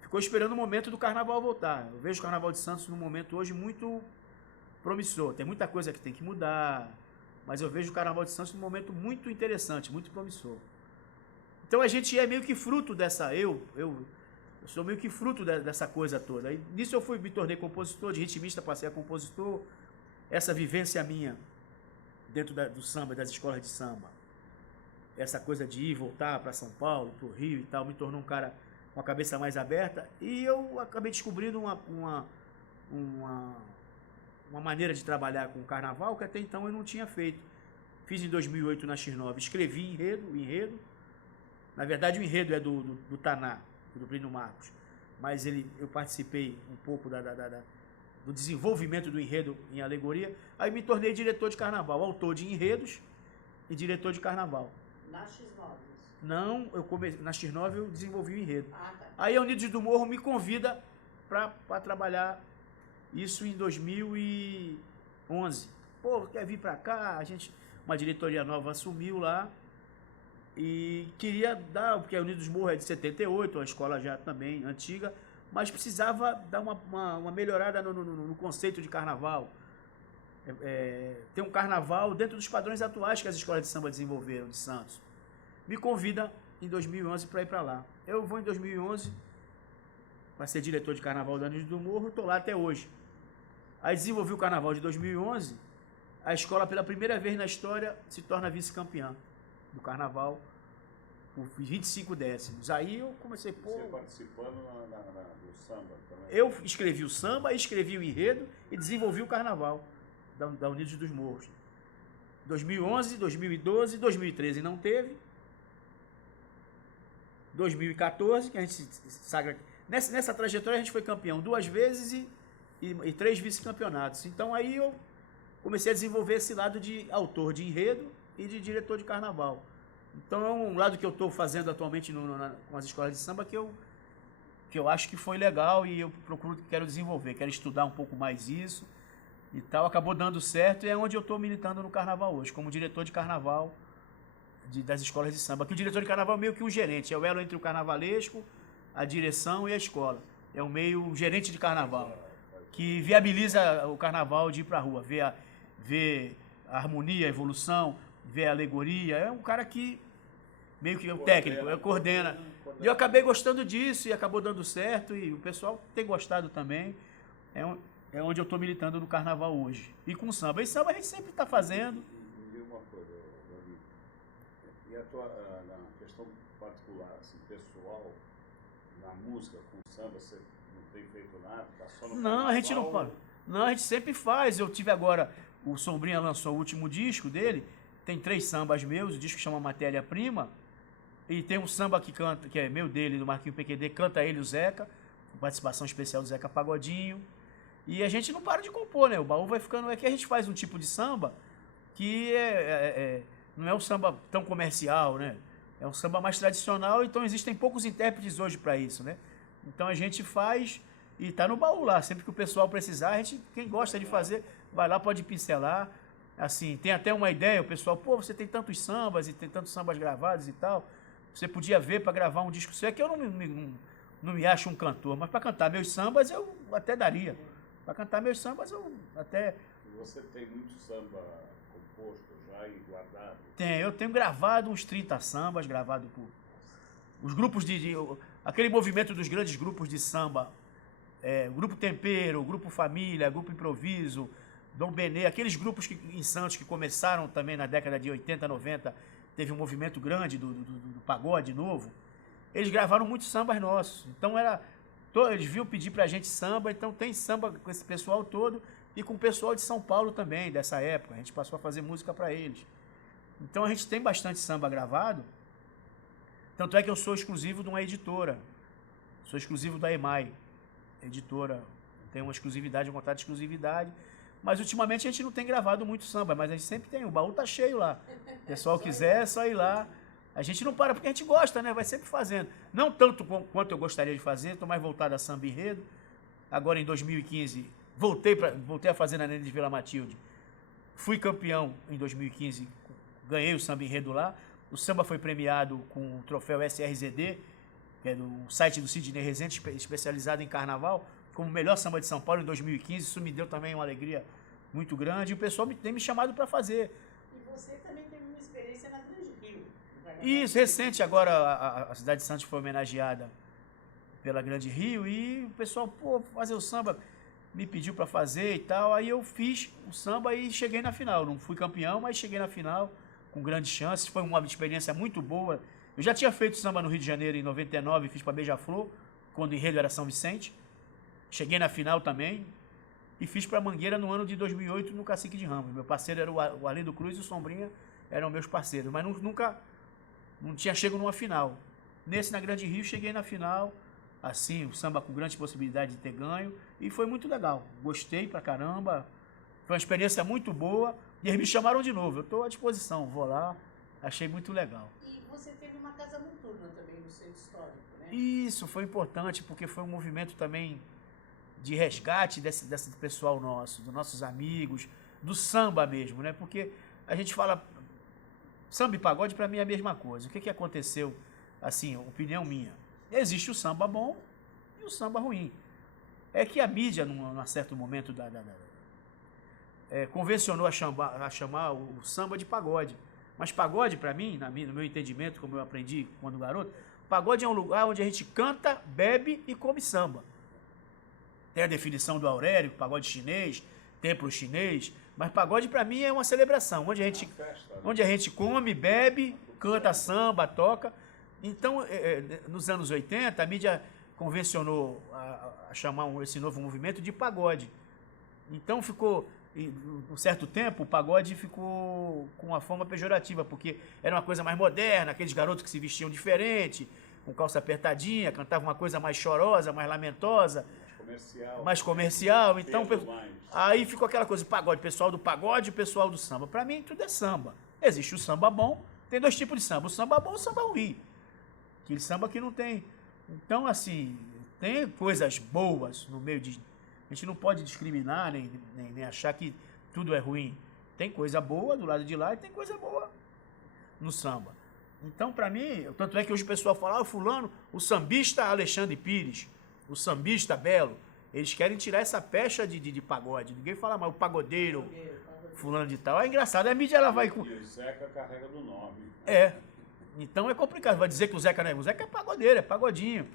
ficou esperando o momento do carnaval voltar. Eu vejo o Carnaval de Santos num momento hoje muito promissor. Tem muita coisa que tem que mudar, mas eu vejo o Carnaval de Santos num momento muito interessante, muito promissor. Então a gente é meio que fruto dessa, eu sou meio que fruto dessa coisa toda. E nisso eu me tornei compositor, de ritmista passei a compositor. Essa vivência minha dentro do samba, das escolas de samba, essa coisa de ir e voltar para São Paulo, para o Rio e tal, me tornou um cara com a cabeça mais aberta. E eu acabei descobrindo uma maneira de trabalhar com o carnaval que até então eu não tinha feito. Fiz em 2008 na X9, escrevi enredo. Na verdade o enredo é do Taná, do Plínio Marcos, mas eu participei um pouco do desenvolvimento do enredo em alegoria. Aí me tornei diretor de carnaval, autor de enredos e diretor de carnaval. Na X9? Não, na X9 eu desenvolvi o enredo. Ah, tá. Aí a Unidos do Morro me convida para trabalhar isso em 2011. Pô, quer vir para cá? Uma diretoria nova assumiu lá e queria dar, porque a Unidos do Morro é de 78, a escola já também antiga, mas precisava dar uma melhorada no conceito de carnaval. Ter um carnaval dentro dos padrões atuais que as escolas de samba desenvolveram, de Santos. Me convida em 2011 para ir para lá. Eu vou em 2011 para ser diretor de carnaval da Unidos do Morro, estou lá até hoje. Aí desenvolvi o carnaval de 2011, a escola pela primeira vez na história se torna vice-campeã do carnaval por 25 décimos. Aí eu comecei, pô... Você participando do samba também? Eu escrevi o samba, escrevi o enredo e desenvolvi o carnaval da Unidos dos Morros. 2011, 2012, 2013 não teve. 2014, que a gente se sagra... Nessa trajetória a gente foi campeão 2 vezes e 3 vice-campeonatos. Então aí eu comecei a desenvolver esse lado de autor de enredo e de diretor de carnaval. Então é um lado que eu estou fazendo atualmente com as escolas de samba que eu acho que foi legal e eu quero desenvolver, quero estudar um pouco mais isso e tal. Acabou dando certo e é onde eu estou militando no carnaval hoje, como diretor de carnaval das escolas de samba. Que o diretor de carnaval é meio que um gerente, é o elo entre o carnavalesco, a direção e a escola. É um gerente de carnaval, que viabiliza o carnaval de ir para a rua, ver a harmonia, a evolução, ver a alegoria. É um cara que meio que é um técnico, coordena. E eu acabei gostando disso e acabou dando certo e o pessoal tem gostado também. É onde eu estou militando no carnaval hoje. E com samba. E samba a gente sempre está fazendo. Me diga uma coisa, Davi. E a tua na questão particular, assim, pessoal, na música, com samba, você não tem feito nada? Tá só no Não, a gente não pode. Não, a gente sempre faz. Eu tive agora, o Sombrinha lançou o último disco dele, tem 3 sambas meus, o disco chama Matéria Prima, e tem um samba que é meu dele, do Marquinho PQD, canta ele o Zeca, com participação especial do Zeca Pagodinho, e a gente não para de compor, né? O baú vai ficando, é que a gente faz um tipo de samba que não é um samba tão comercial, né? É um samba mais tradicional, então existem poucos intérpretes hoje para isso, né? Então a gente faz e tá no baú lá, sempre que o pessoal precisar, quem gosta de fazer, vai lá, pode pincelar. Assim, tem até uma ideia, o pessoal, pô, você tem tantos sambas e tem tantos sambas gravados e tal, você podia ver para gravar um disco seu, é que eu não me acho um cantor, mas para cantar meus sambas eu até daria. Para cantar meus sambas eu até... E você tem muito samba composto já e guardado? Eu tenho gravado uns 30 sambas, gravado por... Os grupos aquele movimento dos grandes grupos de samba, Grupo Tempero, Grupo Família, Grupo Improviso, Dom Benê, aqueles grupos em Santos que começaram também na década de 80, 90, teve um movimento grande do pagode novo, eles gravaram muitos sambas nossos. Então eles vinham pedir pra gente samba, então tem samba com esse pessoal todo e com o pessoal de São Paulo também, dessa época. A gente passou a fazer música para eles. Então a gente tem bastante samba gravado, tanto é que eu sou exclusivo de uma editora. Sou exclusivo da EMAI, editora. Tem uma exclusividade, um contrato de exclusividade. Mas ultimamente a gente não tem gravado muito samba, mas a gente sempre tem. O baú tá cheio lá. O pessoal quiser, é só ir lá. A gente não para porque a gente gosta, né? Vai sempre fazendo. Não tanto quanto eu gostaria de fazer, estou mais voltado a samba enredo. Agora em 2015, voltei a fazer na Nene de Vila Matilde. Fui campeão em 2015, ganhei o samba enredo lá. O samba foi premiado com o troféu SRZD, que é do site do Sidney Rezende, especializado em carnaval, como melhor samba de São Paulo em 2015. Isso me deu também uma alegria muito grande. E o pessoal tem me chamado para fazer. E você também teve uma experiência na Grande Rio. Isso, recente agora a cidade de Santos foi homenageada pela Grande Rio e o pessoal, pô, fazer o samba, me pediu para fazer e tal. Aí eu fiz o samba e cheguei na final. Não fui campeão, mas cheguei na final com grandes chances. Foi uma experiência muito boa. Eu já tinha feito samba no Rio de Janeiro em 99, fiz para Beija-Flor, quando o enredo era São Vicente. Cheguei na final também e fiz para Mangueira no ano de 2008 no Cacique de Ramos. Meu parceiro era o Arlindo Cruz e o Sombrinha eram meus parceiros, mas nunca não tinha chego numa final. Nesse, na Grande Rio, cheguei na final, assim, o samba com grande possibilidade de ter ganho, e foi muito legal. Gostei pra caramba, foi uma experiência muito boa, e eles me chamaram de novo. Eu estou à disposição, vou lá, achei muito legal. E você teve uma casa noturna também no Centro Histórico, né? Isso foi importante, porque foi um movimento também de resgate desse pessoal nosso, dos nossos amigos, do samba mesmo, né? Porque a gente fala, samba e pagode para mim é a mesma coisa. O que aconteceu, assim, opinião minha? Existe o samba bom e o samba ruim. É que a mídia, num certo momento, convencionou a chamar o samba de pagode. Mas pagode, para mim, no meu entendimento, como eu aprendi quando garoto, pagode é um lugar onde a gente canta, bebe e come samba. Tem a definição do Aurélio, pagode chinês, templo chinês, mas pagode para mim é uma celebração, onde a gente come, bebe, canta samba, toca. Então, nos anos 80, a mídia convencionou a chamar esse novo movimento de pagode. Então ficou, um certo tempo, o pagode ficou com uma forma pejorativa, porque era uma coisa mais moderna, aqueles garotos que se vestiam diferente, com calça apertadinha, cantavam uma coisa mais chorosa, mais lamentosa, mais comercial. Então, aí ficou aquela coisa, pagode, pessoal do pagode e pessoal do samba. Para mim, tudo é samba. Existe o samba bom, tem dois tipos de samba, o samba bom e o samba ruim. Aquele samba que não tem. Então, assim, tem coisas boas no meio de... A gente não pode discriminar, nem achar que tudo é ruim. Tem coisa boa do lado de lá e tem coisa boa no samba. Então, para mim, tanto é que hoje o pessoal fala, fulano, o sambista Alexandre Pires, o sambista Belo, eles querem tirar essa pecha de pagode. Ninguém fala mais o pagodeiro, fulano de tal. É engraçado, a mídia ela vai com... E o Zeca carrega do nome. Então é complicado. Vai dizer que o Zeca não é... O Zeca é pagodeiro, é pagodinho.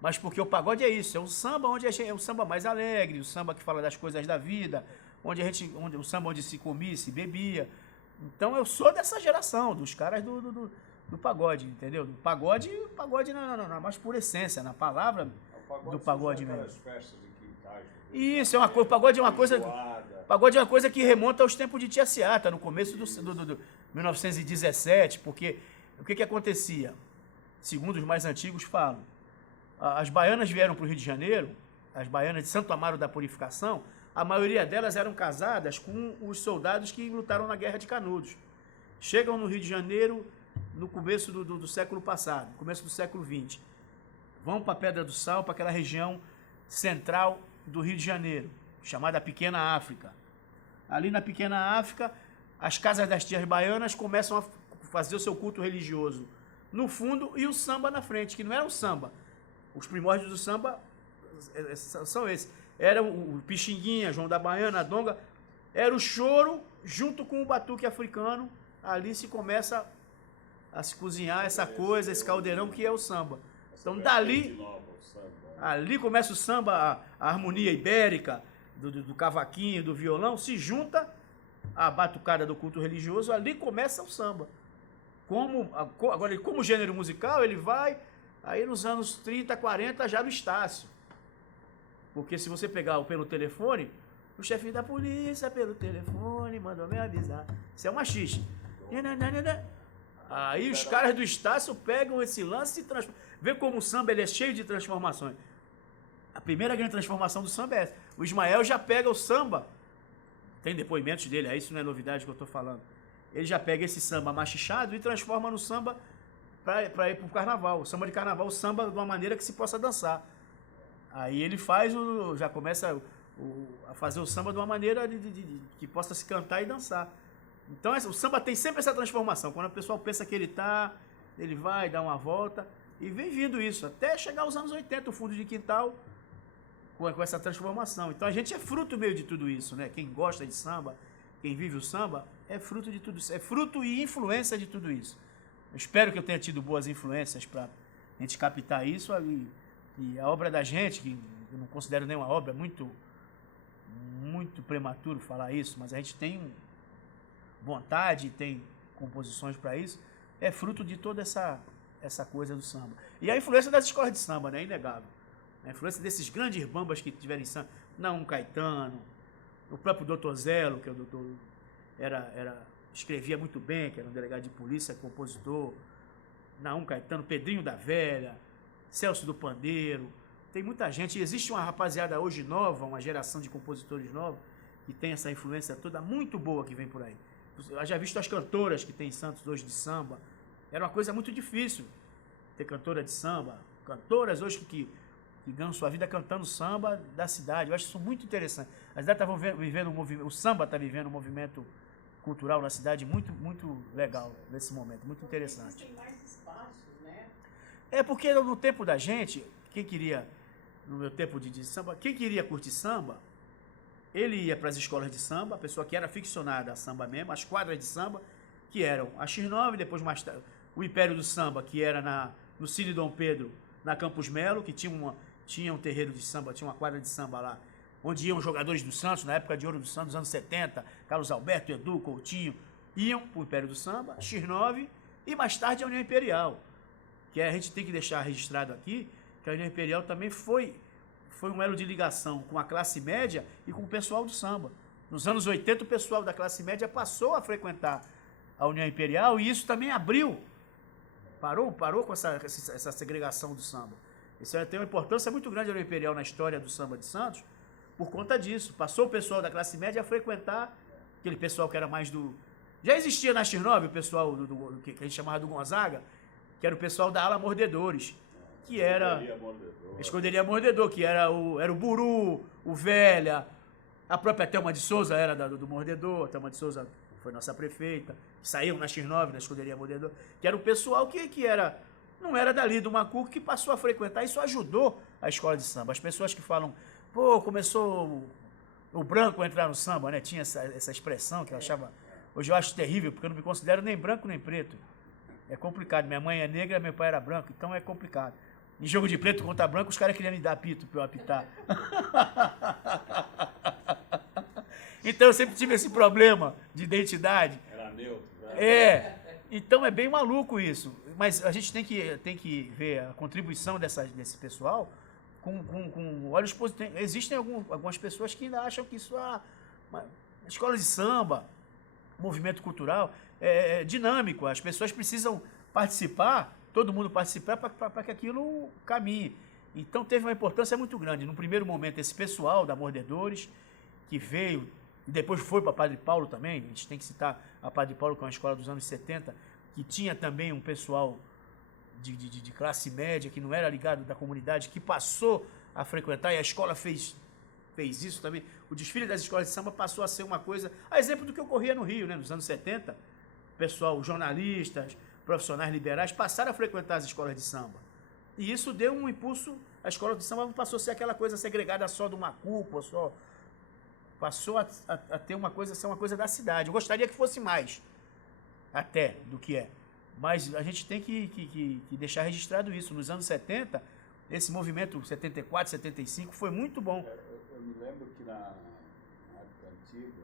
Mas porque o pagode é isso, é um samba onde é um samba mais alegre, o samba que fala das coisas da vida, o samba onde se comia, se bebia. Então eu sou dessa geração, dos caras do pagode, entendeu? Do pagode na mais pura essência, na palavra do pagode mesmo. Festas de quintais, isso, o pagode é uma coisa... Pagode é uma coisa que remonta aos tempos de Tia Seata, no começo do 1917, porque o que acontecia? Segundo os mais antigos falam, as baianas vieram para o Rio de Janeiro, as baianas de Santo Amaro da Purificação, a maioria delas eram casadas com os soldados que lutaram na Guerra de Canudos. Chegam no Rio de Janeiro no começo do século passado, começo do século XX. Vão para a Pedra do Sal, para aquela região central do Rio de Janeiro, chamada Pequena África. Ali na Pequena África, as casas das tias baianas começam a fazer o seu culto religioso no fundo e o samba na frente, que não era um samba. Os primórdios do samba são esses. Era o Pixinguinha, João da Baiana, a Donga. Era o choro junto com o batuque africano. Ali se começa a se cozinhar essa coisa, esse caldeirão que é o samba. Então dali, ali começa o samba, a harmonia ibérica, do cavaquinho, do violão, se junta a batucada do culto religioso, ali começa o samba. Agora, como gênero musical, ele vai aí nos anos 30, 40, já no Estácio. Porque se você pegar pelo telefone, o chefe da polícia pelo telefone mandou me avisar. Isso é um machiste. Aí os caras do Estácio pegam esse lance e transformam. Vê como o samba ele é cheio de transformações. A primeira grande transformação do samba é essa. O Ismael já pega o samba, tem depoimentos dele, aí isso não é novidade que eu estou falando. Ele já pega esse samba machichado e transforma no samba para ir para o carnaval. O samba de carnaval, o samba de uma maneira que se possa dançar. Aí ele já começa a fazer o samba de uma maneira que possa se cantar e dançar. Então o samba tem sempre essa transformação. Quando o pessoal pensa que ele vai dar uma volta, e vem vindo isso, até chegar aos anos 80, o fundo de quintal, com essa transformação. Então a gente é fruto meio de tudo isso, né? Quem gosta de samba, quem vive o samba, é fruto de tudo isso. É fruto e influência de tudo isso. Eu espero que eu tenha tido boas influências para a gente captar isso. E a obra da gente, que eu não considero nenhuma obra, muito prematuro falar isso, mas a gente tem vontade, tem composições para isso, é fruto de toda essa coisa do samba. E a influência das escolas de samba, né? É inegável. A influência desses grandes bambas que tiveram em samba, Naum Caetano, o próprio Dr. Zelo, que é o doutor, escrevia muito bem, que era um delegado de polícia, compositor, Naum Caetano, Pedrinho da Velha, Celso do Pandeiro, tem muita gente, existe uma rapaziada hoje nova, uma geração de compositores novos, que tem essa influência toda muito boa que vem por aí. Eu já visto as cantoras que tem em Santos hoje de samba, era uma coisa muito difícil ter cantora de samba, cantoras hoje que ganham sua vida cantando samba da cidade. Eu acho isso muito interessante. As cidades estavam vivendo um movimento, o samba está vivendo um movimento cultural na cidade muito, muito legal nesse momento, muito interessante. Tem mais espaços, né? É porque no tempo da gente, no meu tempo de samba, quem queria curtir samba, ele ia para as escolas de samba, a pessoa que era aficionada a samba mesmo, as quadras de samba, que eram a X9, depois mais tarde, o Império do Samba, que era no Cine Dom Pedro, na Campos Melo, que tinha um terreiro de samba, tinha uma quadra de samba lá, onde iam jogadores do Santos, na época de ouro do Santos, dos anos 70, Carlos Alberto, Edu, Coutinho, iam para o Império do Samba, X9, e mais tarde a União Imperial, que a gente tem que deixar registrado aqui, que a União Imperial também foi um elo de ligação com a classe média e com o pessoal do samba. Nos anos 80, o pessoal da classe média passou a frequentar a União Imperial e isso também parou com essa segregação do samba. Isso tem uma importância muito grande a União Imperial na história do samba de Santos, por conta disso. Passou o pessoal da classe média a frequentar aquele pessoal que era mais do... Já existia na X9 o pessoal que a gente chamava do Gonzaga, que era o pessoal da ala Mordedores, que era... Esconderia Mordedor, que era o Buru, o Velha, a própria Thelma de Souza era do Mordedor, a Thelma de Souza foi nossa prefeita, saiu na X9, na Esconderia Mordedor, que era o pessoal que não era dali do Macuco, que passou a frequentar, isso ajudou a escola de samba. As pessoas que falam, pô, começou o branco a entrar no samba, né? Tinha essa expressão que eu achava, hoje eu acho terrível, porque eu não me considero nem branco nem preto. É complicado, minha mãe é negra, meu pai era branco, então é complicado. Em jogo de preto contra branco, os caras queriam me dar apito para eu apitar. Então eu sempre tive esse problema de identidade. Era neutro, né? É, então é bem maluco isso. Mas a gente tem que ver a contribuição desse pessoal com olhos positivos. Existem algumas pessoas que ainda acham que isso escola de samba, movimento cultural, é dinâmico. As pessoas precisam participar, todo mundo participar para que aquilo caminhe. Então teve uma importância muito grande. No primeiro momento, esse pessoal da Mordedores, que veio, e depois foi para Padre Paulo também, a gente tem que citar a Padre Paulo, que é uma escola dos anos 70, que tinha também um pessoal de classe média, que não era ligado da comunidade, que passou a frequentar, e a escola fez isso também. O desfile das escolas de samba passou a ser uma coisa, a exemplo do que ocorria no Rio, né, nos anos 70, o pessoal, jornalistas, profissionais liberais, passaram a frequentar as escolas de samba. E isso deu um impulso, a escola de samba passou a ser aquela coisa segregada só do Macuco, passou a ter uma coisa, ser uma coisa da cidade. Eu gostaria que fosse mais, até, do que é. Mas a gente tem que deixar registrado isso. Nos anos 70, esse movimento 74, 75 foi muito bom. Eu me lembro que na época antiga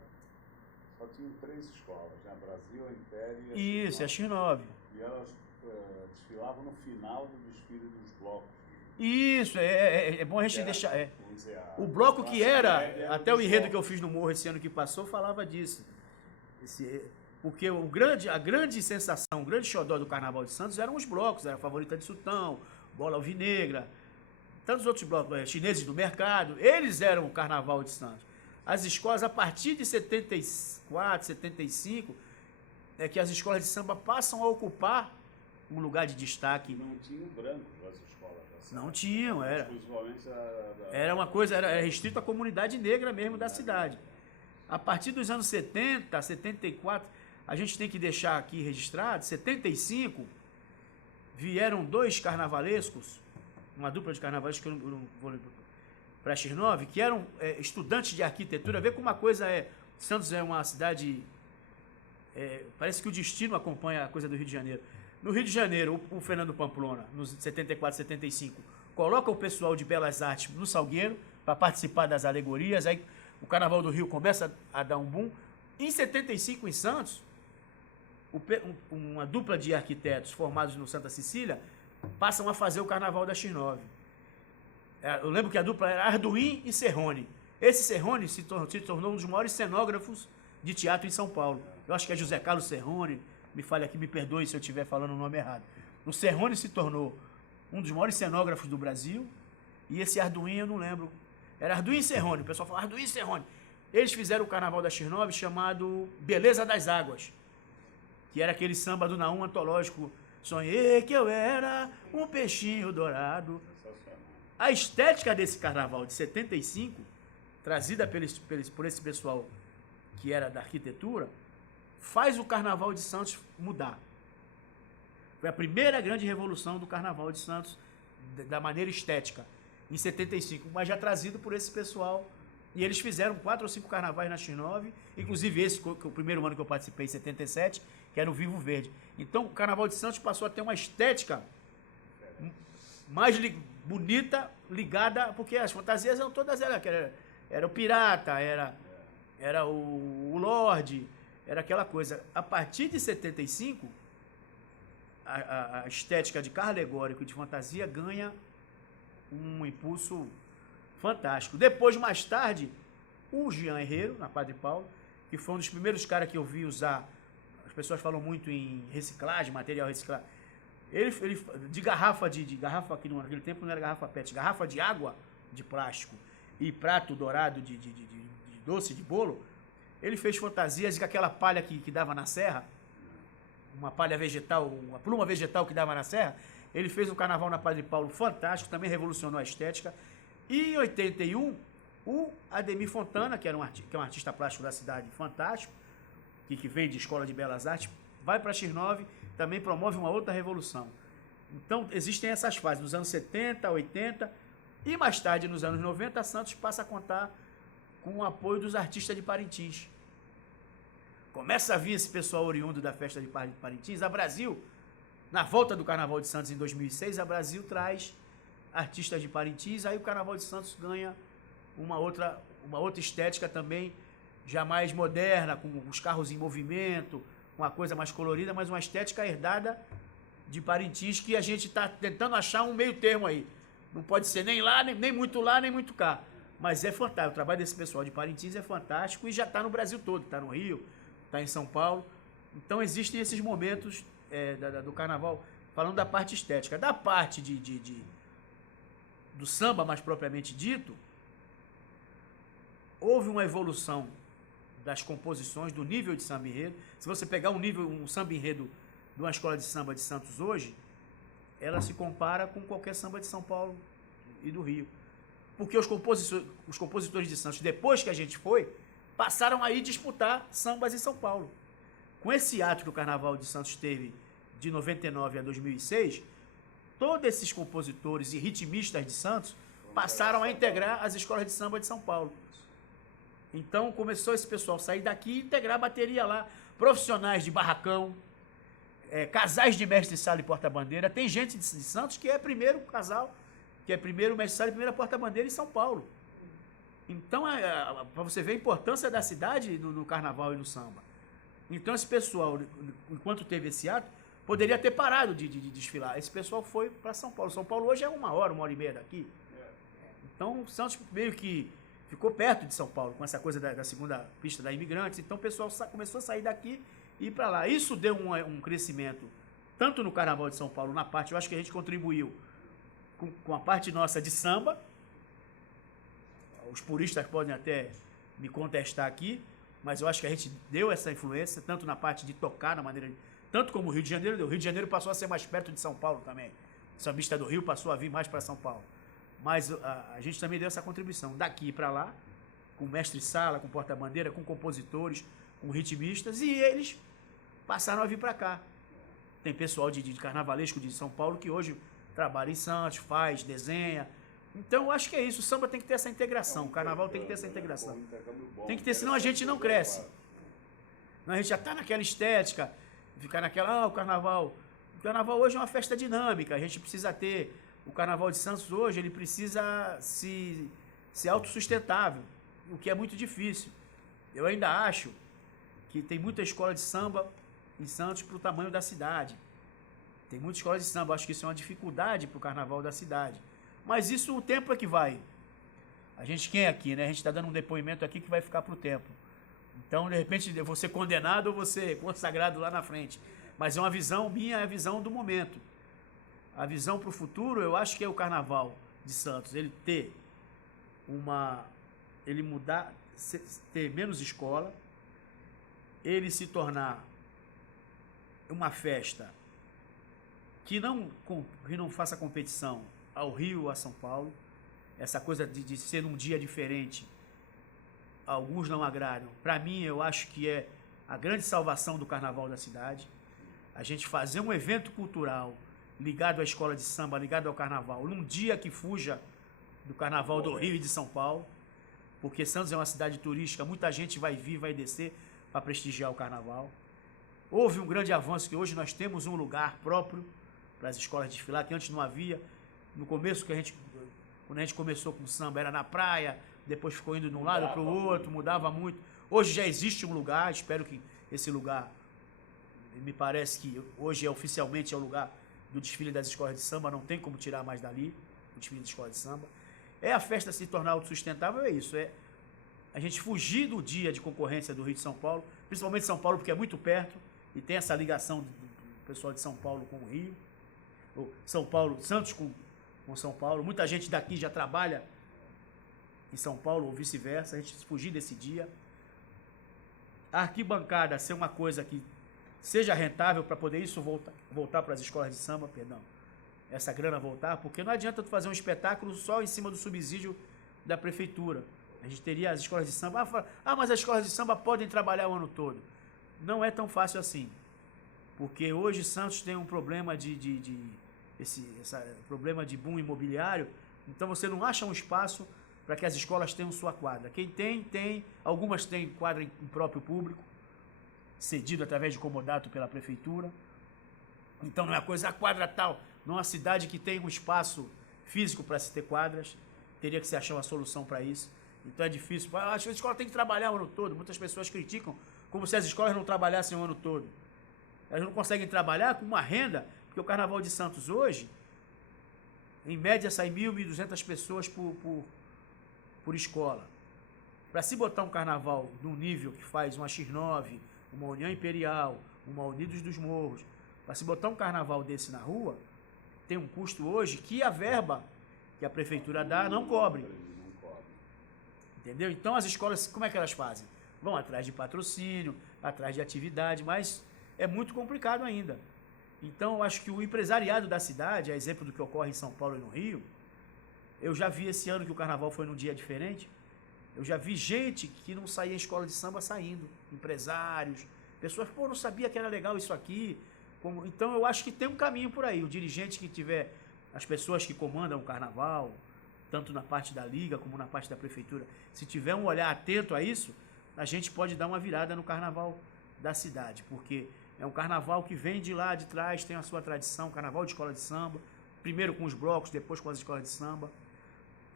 só tinham 3 escolas, né? Brasil, a Império e a Isso, a X9. E elas desfilavam no final do desfile dos blocos. Isso, é bom a gente deixar... O bloco que era, até o enredo que eu fiz no Morro esse ano que passou, falava disso. Porque a grande sensação, o grande xodó do Carnaval de Santos eram os blocos, era a Favorita de Sultão, Bola Alvinegra, tantos outros blocos, chineses do mercado, eles eram o Carnaval de Santos. As escolas, a partir de 74, 75, é que as escolas de samba passam a ocupar um lugar de destaque. Não tinham brancos nas escolas. Não tinham, era. Exclusivamente Era uma coisa, era restrito à comunidade negra mesmo da cidade. A partir dos anos 70, 74, a gente tem que deixar aqui registrado, 75, vieram dois carnavalescos, uma dupla de carnavalescos que eu não vou para X9, que eram estudantes de arquitetura. Vê como uma coisa é. Santos é uma cidade. Parece que o destino acompanha a coisa do Rio de Janeiro. No Rio de Janeiro, o Fernando Pamplona, nos 74, 75, coloca o pessoal de Belas Artes no Salgueiro para participar das alegorias. Aí o Carnaval do Rio começa a dar um boom. Em 75, em Santos, uma dupla de arquitetos formados no Santa Cecília passam a fazer o Carnaval da X9. Eu lembro que a dupla era Arduin e Serrone. Esse Serrone se tornou um dos maiores cenógrafos de teatro em São Paulo. Eu acho que é José Carlos Serrone, me fale aqui, me perdoe se eu estiver falando o nome errado. O Serrone se tornou um dos maiores cenógrafos do Brasil, e esse Arduin eu não lembro. Era Arduin e Serrone, o pessoal fala Arduin e Serrone. Eles fizeram o Carnaval da X9 chamado Beleza das Águas, que era aquele samba do Naum antológico. Sonhei que eu era um peixinho dourado. A estética desse carnaval de 75, trazida por esse pessoal que era da arquitetura, faz o Carnaval de Santos mudar. Foi a primeira grande revolução do Carnaval de Santos, da maneira estética, em 75, mas já trazido por esse pessoal. E eles fizeram 4 ou 5 carnavais na X9, inclusive esse, que o primeiro ano que eu participei, em 77, que era o Vivo Verde. Então, o Carnaval de Santos passou a ter uma estética mais bonita, ligada, porque as fantasias eram todas, era o pirata, era o Lorde, era aquela coisa. A partir de 75, a estética de carro alegórico e de fantasia ganha um impulso fantástico. Depois, mais tarde, o Jean Herrero, na Padre Paulo, que foi um dos primeiros caras que eu vi usar, as pessoas falam muito em reciclagem, material reciclado, ele de garrafa, garrafa que naquele tempo não era garrafa PET, garrafa de água de plástico e prato dourado de doce, de bolo, ele fez fantasias com aquela palha que dava na serra, uma palha vegetal, uma pluma vegetal que dava na serra. Ele fez um carnaval na Padre Paulo fantástico, também revolucionou a estética. E em 81, o Ademir Fontana, que é um artista plástico da cidade fantástico, que veio de Escola de Belas Artes, vai para a X9, também promove uma outra revolução. Então, existem essas fases, nos anos 70, 80, e mais tarde, nos anos 90, Santos passa a contar com o apoio dos artistas de Parintins. Começa a vir esse pessoal oriundo da festa de Parintins. A Brasil, na volta do Carnaval de Santos em 2006, a Brasil traz artistas de Parintins, aí o Carnaval de Santos ganha uma outra estética também, já mais moderna, com os carros em movimento, uma coisa mais colorida, mas uma estética herdada de Parintins, que a gente está tentando achar um meio termo aí. Não pode ser nem lá, nem muito lá, nem muito cá. Mas é fantástico, o trabalho desse pessoal de Parintins é fantástico e já está no Brasil todo, está no Rio, está em São Paulo. Então existem esses momentos do carnaval, falando da parte estética. Da parte do samba, mais propriamente dito, houve uma evolução das composições, do nível de samba enredo. Se você pegar um samba enredo de uma escola de samba de Santos hoje, ela se compara com qualquer samba de São Paulo e do Rio. Porque os compositores de Santos, depois que a gente foi, passaram a ir disputar sambas em São Paulo. Com esse ato que o Carnaval de Santos teve de 99 a 2006, todos esses compositores e ritmistas de Santos passaram a integrar as escolas de samba de São Paulo. Então começou esse pessoal a sair daqui e integrar a bateria lá. Profissionais de barracão, casais de mestre-sala e porta-bandeira. Tem gente de Santos que é primeiro casal, que é primeiro mestre-sala e primeira porta-bandeira em São Paulo. Então, para você ver a importância da cidade no carnaval e no samba. Então esse pessoal, enquanto teve esse ato, poderia ter parado de desfilar. Esse pessoal foi para São Paulo. São Paulo hoje é 1h e meia daqui. Então Santos meio que ficou perto de São Paulo, com essa coisa da segunda pista da Imigrantes. Então o pessoal começou a sair daqui e ir para lá. Isso deu um crescimento, tanto no Carnaval de São Paulo, na parte, eu acho que a gente contribuiu com a parte nossa de samba. Os puristas podem até me contestar aqui, mas eu acho que a gente deu essa influência, tanto na parte de tocar, na maneira, tanto como o Rio de Janeiro deu. O Rio de Janeiro passou a ser mais perto de São Paulo também. O sambista do Rio passou a vir mais para São Paulo. Mas a gente também deu essa contribuição daqui para lá, com mestre-sala, com porta-bandeira, com compositores, com ritmistas, e eles passaram a vir para cá. Tem pessoal de carnavalesco de São Paulo que hoje trabalha em Santos, faz, desenha. Então eu acho que é isso, o samba tem que ter essa integração, o carnaval tem que ter essa integração. Tem que ter, senão a gente não cresce. A gente já está naquela estética, ficar naquela, o carnaval. O carnaval hoje é uma festa dinâmica, a gente precisa ter, o carnaval de Santos hoje, ele precisa ser autossustentável, o que é muito difícil. Eu ainda acho que tem muita escola de samba em Santos para o tamanho da cidade. Tem muitas escolas de samba, acho que isso é uma dificuldade para o carnaval da cidade. Mas isso o tempo é que vai. A gente, quem é aqui, né? A gente está dando um depoimento aqui que vai ficar para o tempo. Então, de repente, eu vou ser condenado ou vou ser consagrado lá na frente. Mas é uma visão minha, é a visão do momento. A visão para o futuro, eu acho que é o carnaval de Santos. Ele ter ele mudar, ter menos escola, ele se tornar uma festa que não faça competição ao Rio, a São Paulo. Essa coisa de ser um dia diferente, alguns não agradam. Para mim, eu acho que é a grande salvação do carnaval da cidade. A gente fazer um evento cultural ligado à escola de samba, ligado ao carnaval, num dia que fuja do carnaval do Rio e de São Paulo, porque Santos é uma cidade turística, muita gente vai vir, vai descer para prestigiar o carnaval. Houve um grande avanço, que hoje nós temos um lugar próprio para as escolas desfilar, que antes não havia. No começo, quando a gente começou com samba, era na praia, depois ficou indo de um lado para o outro, mudava muito. Hoje já existe um lugar, espero que esse lugar, me parece que hoje oficialmente é o lugar do desfile das escolas de samba, não tem como tirar mais dali, o desfile de escola de samba. É a festa se tornar autossustentável, é isso, é a gente fugir do dia de concorrência do Rio de São Paulo, principalmente São Paulo, porque é muito perto, e tem essa ligação do pessoal de São Paulo com o Rio, ou São Paulo, Santos com São Paulo. Muita gente daqui já trabalha em São Paulo ou vice-versa. A gente fugir desse dia. A arquibancada ser uma coisa que seja rentável para poder isso voltar para as escolas de samba, essa grana voltar, porque não adianta tu fazer um espetáculo só em cima do subsídio da prefeitura. A gente teria as escolas de samba, mas as escolas de samba podem trabalhar o ano todo. Não é tão fácil assim, porque hoje Santos tem um problema esse problema de boom imobiliário, então você não acha um espaço para que as escolas tenham sua quadra. Quem tem, algumas têm quadra em próprio público, cedido através de comodato pela prefeitura. Então não é a coisa, a quadra tal, numa cidade que tem um espaço físico para se ter quadras, teria que se achar uma solução para isso. Então é difícil. Acho que a escola tem que trabalhar o ano todo. Muitas pessoas criticam como se as escolas não trabalhassem o ano todo. Elas não conseguem trabalhar com uma renda, porque o Carnaval de Santos hoje, em média, sai 1.000, 1.200 pessoas por escola. Para se botar um carnaval num nível que faz uma X9, uma União Imperial, uma Unidos dos Morros, para se botar um carnaval desse na rua, tem um custo hoje que a verba que a prefeitura dá não cobre. Entendeu? Então as escolas, como é que elas fazem? Vão atrás de patrocínio, atrás de atividade, mas é muito complicado ainda. Então eu acho que o empresariado da cidade, a exemplo do que ocorre em São Paulo e no Rio, eu já vi esse ano que o carnaval foi num dia diferente, eu já vi gente que não saía em escola de samba saindo, empresários, pessoas, não sabia que era legal isso aqui. Então eu acho que tem um caminho por aí, o dirigente que tiver, as pessoas que comandam o carnaval, tanto na parte da liga como na parte da prefeitura, se tiver um olhar atento a isso, a gente pode dar uma virada no carnaval da cidade, porque é um carnaval que vem de lá de trás, tem a sua tradição, carnaval de escola de samba, primeiro com os blocos, depois com as escolas de samba.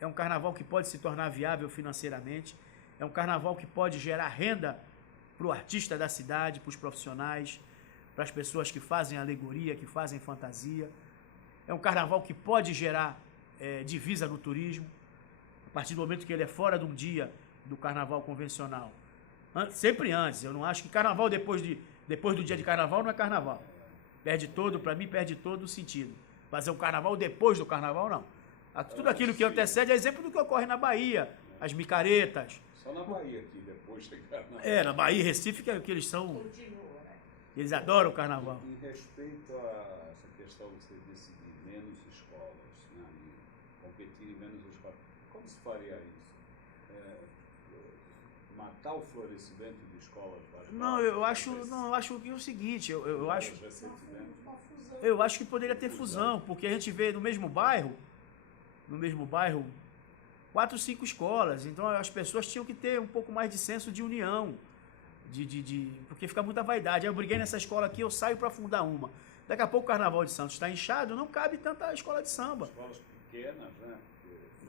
É um carnaval que pode se tornar viável financeiramente, é um carnaval que pode gerar renda para o artista da cidade, para os profissionais, para as pessoas que fazem alegoria, que fazem fantasia. É um carnaval que pode gerar divisa no turismo, a partir do momento que ele é fora de um dia do carnaval convencional. Sempre antes, eu não acho que carnaval depois do dia de carnaval não é carnaval. Para mim, perde todo o sentido. fazer o carnaval depois do carnaval, não. Tudo aquilo que antecede é exemplo do que ocorre na Bahia, as micaretas. Só na Bahia aqui, depois tem carnaval. Na Bahia e Recife, que eles são... Continua, né? Eles adoram o carnaval. Em respeito a essa questão de você decidir menos escolas, né, e competir em menos escolas, como se faria isso? Matar o florescimento de escolas? Não, eu acho que é o seguinte, eu acho Uma fusão. Eu acho que poderia ter fusão, porque a gente vê no mesmo bairro, 4, 5 escolas. Então as pessoas tinham que ter um pouco mais de senso de união, porque fica muita vaidade. Aí eu briguei nessa escola aqui, eu saio para fundar uma. Daqui a pouco o Carnaval de Santos está inchado, não cabe tanta escola de samba. Escolas pequenas, né?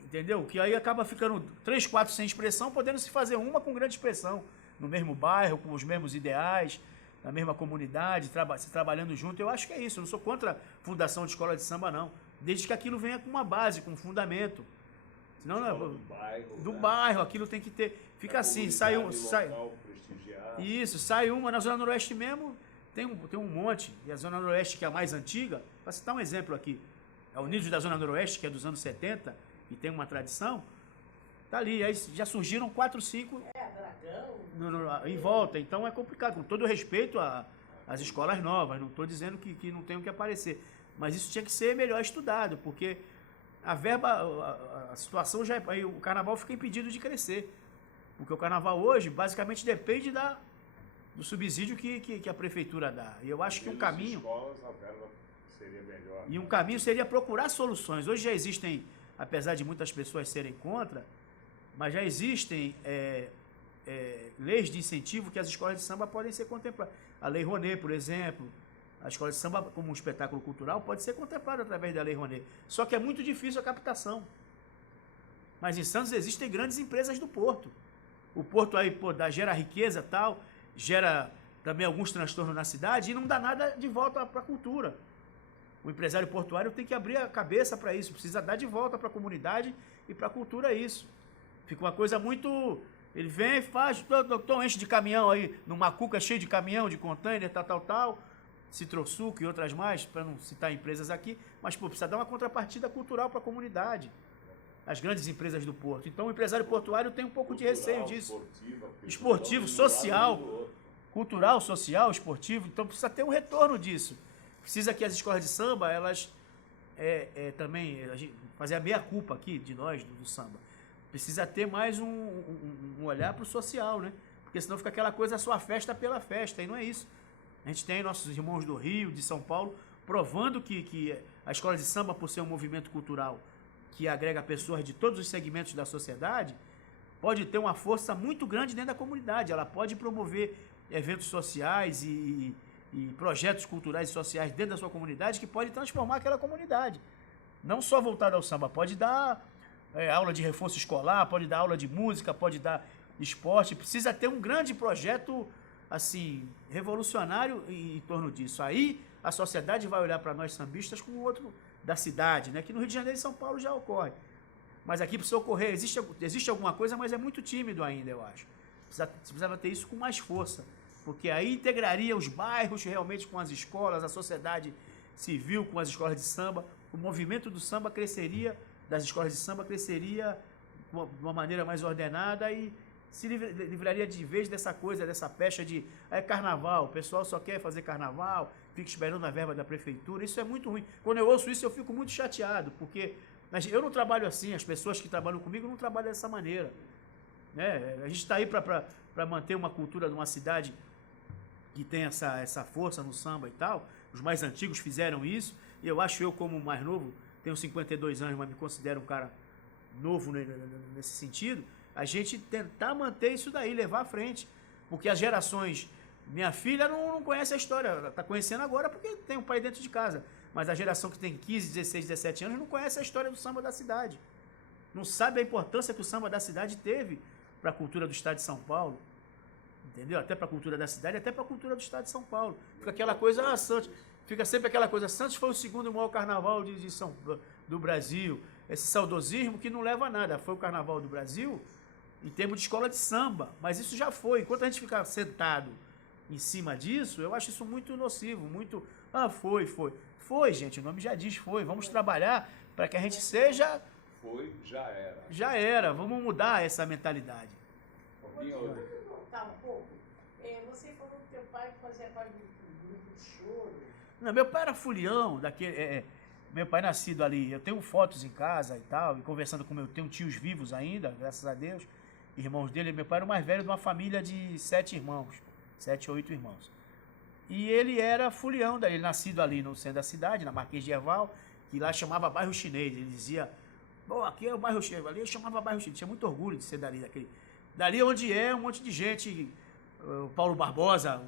Entendeu? Que aí acaba ficando 3, 4 sem expressão, podendo se fazer uma com grande expressão. No mesmo bairro, com os mesmos ideais, na mesma comunidade, se trabalhando junto. Eu acho que é isso. Eu não sou contra a fundação de escola de samba, não. Desde que aquilo venha com uma base, com um fundamento. Senão, do bairro, aquilo tem que ter. Fica assim, sai uma. Na Zona Noroeste mesmo, tem um monte. E a Zona Noroeste, que é a mais antiga, para citar um exemplo aqui, é o Nível da Zona Noroeste, que é dos anos 70, e tem uma tradição, tá ali. Aí já surgiram 4, 5... Dragão. Em volta. Então é complicado. Com todo respeito às escolas novas, não estou dizendo que não tem o que aparecer. Mas isso tinha que ser melhor estudado, porque a verba, a situação já é. Aí o carnaval fica impedido de crescer. Porque o carnaval hoje basicamente depende do subsídio que a prefeitura dá. E eu acho que um caminho. Escolas, a verba seria melhor. E um caminho seria procurar soluções. Hoje já existem, apesar de muitas pessoas serem contra, mas já existem leis de incentivo que as escolas de samba podem ser contempladas. A Lei Rouanet, por exemplo, a escola de samba como um espetáculo cultural pode ser contemplada através da Lei Rouanet. Só que é muito difícil a captação. Mas em Santos existem grandes empresas do porto. O porto aí gera riqueza e tal, gera também alguns transtornos na cidade e não dá nada de volta para a cultura. O empresário portuário tem que abrir a cabeça para isso, precisa dar de volta para a comunidade e para a cultura isso. Fica uma coisa muito... Ele vem e faz, enche de caminhão aí, numa cuca cheio de caminhão, de container, tal, Citrosuco e outras mais, para não citar empresas aqui, mas precisa dar uma contrapartida cultural para a comunidade. As grandes empresas do porto. Então o empresário portuário tem um pouco de receio disso. Esportivo, social, cultural, social, esportivo. Então precisa ter um retorno disso. Precisa que as escolas de samba, elas também, fazer a meia-culpa aqui de nós, do samba. Precisa ter mais um olhar para o social, né? Porque senão fica aquela coisa só a festa pela festa, e não é isso. A gente tem nossos irmãos do Rio, de São Paulo, provando que a escola de samba, por ser um movimento cultural que agrega pessoas de todos os segmentos da sociedade, pode ter uma força muito grande dentro da comunidade. Ela pode promover eventos sociais e projetos culturais e sociais dentro da sua comunidade que pode transformar aquela comunidade. Não só voltado ao samba, pode dar aula de reforço escolar, pode dar aula de música, pode dar esporte. Precisa ter um grande projeto assim, revolucionário em torno disso. Aí a sociedade vai olhar para nós sambistas com o outro da cidade, né? Que no Rio de Janeiro e São Paulo já ocorre. Mas aqui precisa ocorrer, existe alguma coisa, mas é muito tímido ainda, eu acho. Precisava ter isso com mais força, porque aí integraria os bairros realmente com as escolas, a sociedade civil com as escolas de samba, o movimento do samba cresceria, das escolas de samba cresceria de uma maneira mais ordenada e se livraria de vez dessa coisa, dessa pecha de carnaval, o pessoal só quer fazer carnaval, fica esperando a verba da prefeitura. Isso é muito ruim. Quando eu ouço isso, eu fico muito chateado, porque eu não trabalho assim, as pessoas que trabalham comigo não trabalham dessa maneira. Né? A gente está aí para manter uma cultura de uma cidade que tem essa força no samba e tal. Os mais antigos fizeram isso, e eu acho, eu como mais novo, tenho 52 anos, mas me considero um cara novo nesse sentido, a gente tentar manter isso daí, levar à frente. Porque as gerações... Minha filha não conhece a história, ela está conhecendo agora porque tem um pai dentro de casa. Mas a geração que tem 15, 16, 17 anos não conhece a história do samba da cidade. Não sabe a importância que o samba da cidade teve para a cultura do estado de São Paulo. Entendeu? Até para a cultura da cidade, até para a cultura do estado de São Paulo. Fica aquela coisa, Santos... Fica sempre aquela coisa, Santos foi o segundo maior carnaval do Brasil. Esse saudosismo que não leva a nada. Foi o carnaval do Brasil em termos de escola de samba. Mas isso já foi. Enquanto a gente ficar sentado em cima disso, eu acho isso muito nocivo, muito... foi. Foi, gente, o nome já diz, foi. Vamos trabalhar para que a gente seja... Foi, já era. Já era, vamos mudar essa mentalidade. Vamos voltar um pouco. Você falou que teu pai fazia parte do grupo de choro. Não, meu pai era fulião, meu pai nascido ali, eu tenho fotos em casa e tal, e conversando com tenho tios vivos ainda, graças a Deus, irmãos dele, meu pai era o mais velho de uma família de 7 irmãos, 7 ou 8 irmãos. E ele era fulião, ele nascido ali no centro da cidade, na Marquês de Herval, que lá chamava bairro chinês, ele dizia, bom, aqui é o bairro chinês, ali eu chamava bairro chinês, tinha muito orgulho de ser dali onde um monte de gente, o Paulo Barbosa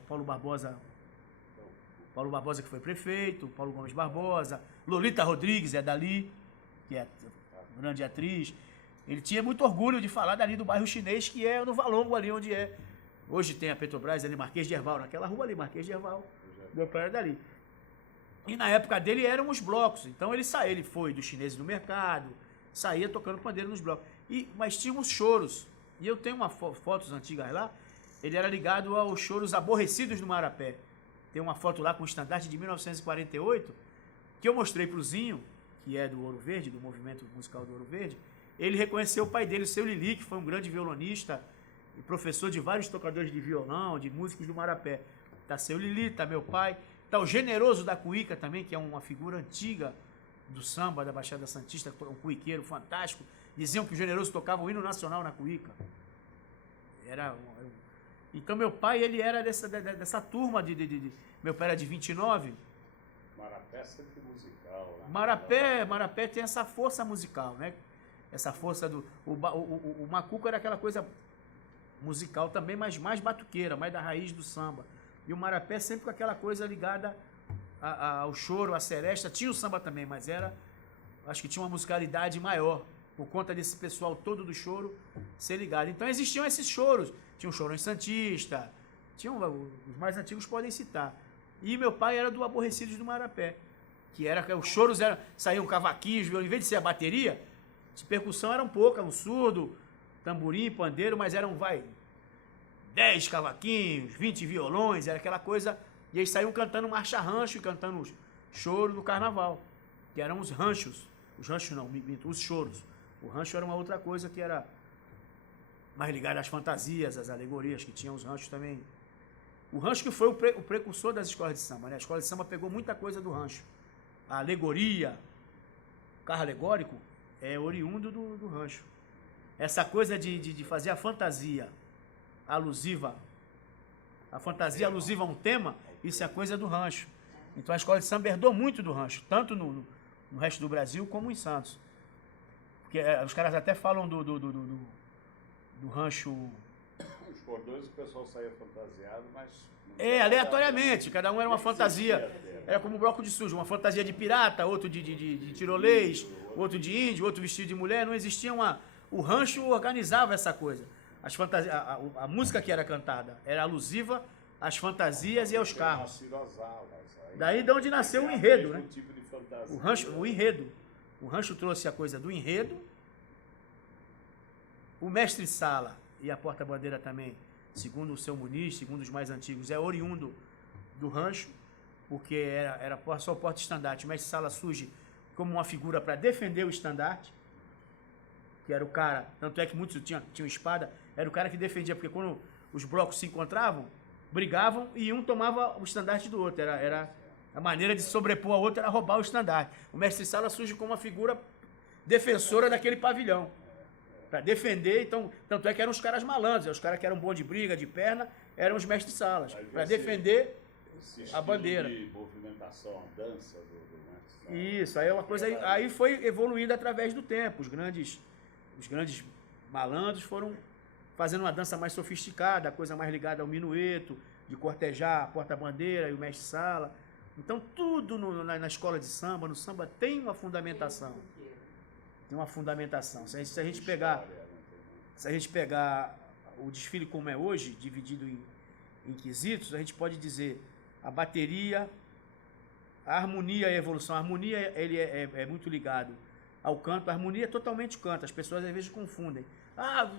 que foi prefeito, Paulo Gomes Barbosa, Lolita Rodrigues é dali, que é grande atriz. Ele tinha muito orgulho de falar dali do bairro chinês, que é no Valongo, ali onde é. Hoje tem a Petrobras, ali Marquês de Herval, naquela rua ali, Marquês de Herval. Meu pai era dali. E na época dele eram os blocos, então ele foi dos chineses no mercado, saía tocando pandeiro nos blocos. Mas tinha uns choros, e eu tenho fotos antigas lá, ele era ligado aos choros aborrecidos do Marapé. Tem uma foto lá com o estandarte de 1948, que eu mostrei pro Zinho, que é do Ouro Verde, do movimento musical do Ouro Verde. Ele reconheceu o pai dele, o seu Lili, que foi um grande violonista e professor de vários tocadores de violão, de músicos do Marapé. Tá seu Lili, tá meu pai, tá o Generoso da Cuíca também, que é uma figura antiga do samba da Baixada Santista, um cuiqueiro fantástico. Diziam que o Generoso tocava o hino nacional na Cuíca. Então meu pai, ele era dessa turma meu pai era de 29. Marapé é sempre musical, né? Marapé tem essa força musical, né? Essa força o Macuco era aquela coisa musical também, mas mais batuqueira, mais da raiz do samba. E o Marapé sempre com aquela coisa ligada ao choro, à seresta. Tinha o samba também, mas acho que tinha uma musicalidade maior, por conta desse pessoal todo do choro ser ligado. Então existiam esses choros. Tinha um chorão santista, os mais antigos podem citar. E meu pai era do Aborrecidos do Marapé, que os choros saíam cavaquinhos, em vez de ser a bateria, de percussão eram pouca, um surdo, tamborim, pandeiro, mas eram, 10 cavaquinhos, 20 violões, era aquela coisa, e eles saíam cantando marcha rancho e cantando choro no carnaval, que eram os ranchos. Os ranchos não, os choros. O rancho era uma outra coisa que era mais ligada às fantasias, às alegorias, que tinham os ranchos também. O rancho que foi o precursor das escolas de samba, né? A escola de samba pegou muita coisa do rancho. A alegoria, o carro alegórico, é oriundo do rancho. Essa coisa de fazer a fantasia alusiva a um tema, isso é coisa do rancho. Então a escola de samba herdou muito do rancho, tanto no resto do Brasil como em Santos. Porque os caras até falam do rancho. Os cordões o pessoal saía fantasiado, mas... aleatoriamente, cada um era uma fantasia. Era como um bloco de sujo, uma fantasia de pirata, outro de tirolês, outro de índio, outro vestido de mulher. Não existia o rancho organizava essa coisa. A música que era cantada era alusiva às fantasias e aos carros. Daí de onde nasceu o enredo, né? O enredo. O rancho trouxe a coisa do enredo. O mestre-sala e a porta-bandeira também, segundo o seu Muniz, segundo os mais antigos, é oriundo do rancho, porque era só o porta-estandarte. O mestre-sala surge como uma figura para defender o estandarte, que era o cara, tanto é que muitos tinham espada, era o cara que defendia, porque quando os blocos se encontravam, brigavam e um tomava o estandarte do outro. Era a maneira de sobrepor a outra, era roubar o estandarte. O mestre-sala surge como uma figura defensora daquele pavilhão, para defender. Então, tanto é que eram os caras malandros, os caras que eram bons de briga, de perna, eram os mestres-salas, para defender a bandeira. De movimentação, a dança do mestre-sala. Isso, aí é uma coisa, aí foi evoluindo através do tempo. Os grandes malandros foram fazendo uma dança mais sofisticada, a coisa mais ligada ao minueto, de cortejar a porta-bandeira e o mestre-sala. Então tudo na escola de samba, no samba, tem uma fundamentação. Tem uma fundamentação. Se a gente pegar o desfile como é hoje, dividido em quesitos, a gente pode dizer a bateria, a harmonia e a evolução. A harmonia ele é muito ligado ao canto. A harmonia é totalmente canto. As pessoas às vezes confundem.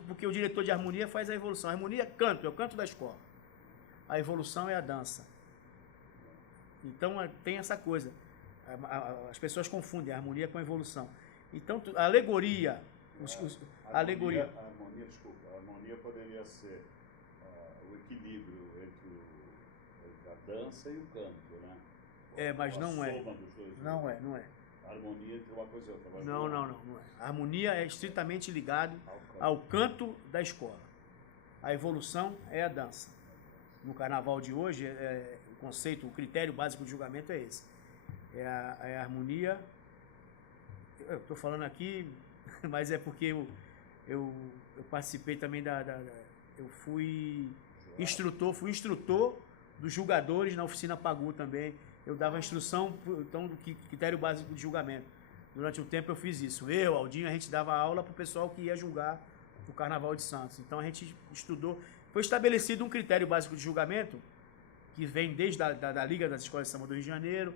Porque o diretor de harmonia faz a evolução. A harmonia é canto, é o canto da escola. A evolução é a dança. Então tem essa coisa. As pessoas confundem a harmonia com a evolução. Então, a alegoria... A harmonia, desculpa, a harmonia poderia ser o equilíbrio entre a dança e o canto, né? Mas não é. Soma dos dois. Não é. A harmonia entre uma coisa e outra. Não é. A harmonia é estritamente ligado ao canto da escola. A evolução é a dança. No carnaval de hoje, o conceito, o critério básico de julgamento é esse. É a harmonia. Eu estou falando aqui, mas é porque eu participei também eu fui instrutor dos julgadores na oficina Pagu também. Eu dava instrução então, do critério básico de julgamento. Durante um tempo eu fiz isso. Aldinho, a gente dava aula para o pessoal que ia julgar o Carnaval de Santos. Então a gente estudou. Foi estabelecido um critério básico de julgamento que vem desde a Liga das Escolas de Samba do Rio de Janeiro,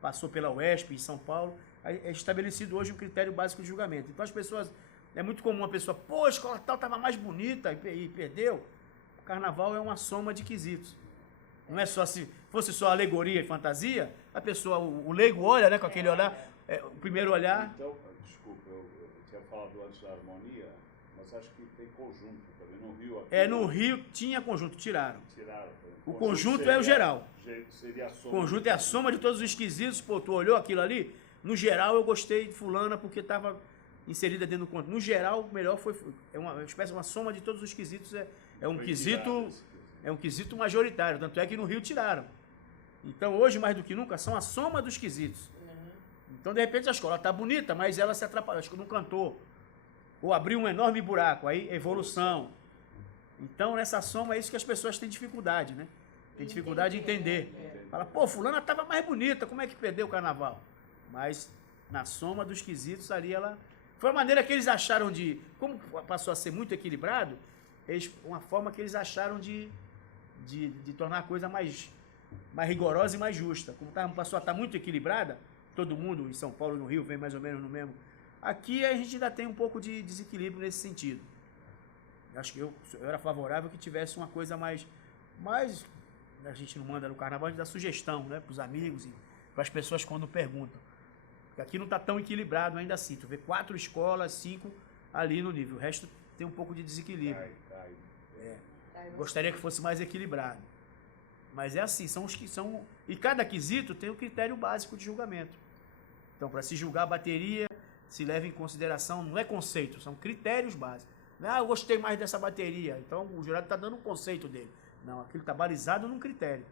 passou pela UESP em São Paulo. É estabelecido hoje um critério básico de julgamento. Então as pessoas... É muito comum a pessoa, a escola tal estava mais bonita e perdeu. O Carnaval é uma soma de quesitos. Não é só se fosse só alegoria e fantasia, a pessoa, o leigo olha, né, com aquele olhar, o primeiro olhar. Então, desculpa, eu tinha falado antes da harmonia, mas acho que tem conjunto também. No Rio aqui. No Rio tinha conjunto, tiraram. O conjunto conjunto é o geral. Seria a soma. O conjunto é a soma de todos os quesitos. Pô, tu olhou aquilo ali? No geral, eu gostei de fulana porque estava inserida dentro do conto. No geral, o melhor foi uma espécie, uma soma de todos os quesitos. É um quesito majoritário. Tanto é que no Rio tiraram. Então, hoje, mais do que nunca, são a soma dos quesitos. Então, de repente, a escola está bonita, mas ela se atrapalhou, acho que não cantou. Ou abriu um enorme buraco, aí evolução. Então, nessa soma, é isso que as pessoas têm dificuldade, né? Tem dificuldade de entender. Fala, fulana estava mais bonita, como é que perdeu o carnaval? Mas, na soma dos quesitos, ali ela... Foi a maneira que eles acharam de... Como passou a ser muito equilibrado, uma forma que eles acharam de tornar a coisa mais rigorosa e mais justa. Como passou a estar muito equilibrada, todo mundo em São Paulo, no Rio, vem mais ou menos no mesmo. Aqui a gente ainda tem um pouco de desequilíbrio nesse sentido. Acho que eu era favorável que tivesse uma coisa mais a gente não manda no carnaval, a gente dá sugestão, né, para os amigos e para as pessoas quando perguntam. Porque aqui não está tão equilibrado ainda assim. Tu vê 4 escolas, 5 ali no nível. O resto tem um pouco de desequilíbrio. Gostaria que fosse mais equilibrado. Mas é assim, são os que são... E cada quesito tem o critério básico de julgamento. Então, para se julgar a bateria, se leva em consideração, não é conceito, são critérios básicos. Não, eu gostei mais dessa bateria, então o jurado está dando um conceito dele. Não, aquilo está balizado num critério.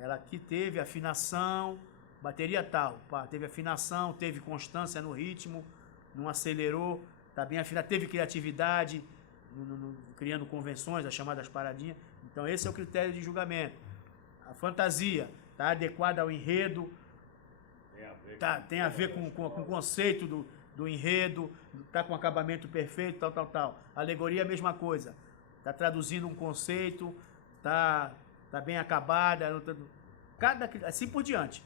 Ela aqui teve afinação, bateria tal, teve afinação, teve constância no ritmo, não acelerou, está bem afinado, teve criatividade, criando convenções, as chamadas paradinhas. Então esse é o critério de julgamento. A fantasia está adequada ao enredo, tem a ver com o conceito do enredo, está com acabamento perfeito, tal. A alegoria é a mesma coisa. Está traduzindo um conceito, está bem acabada, assim por diante.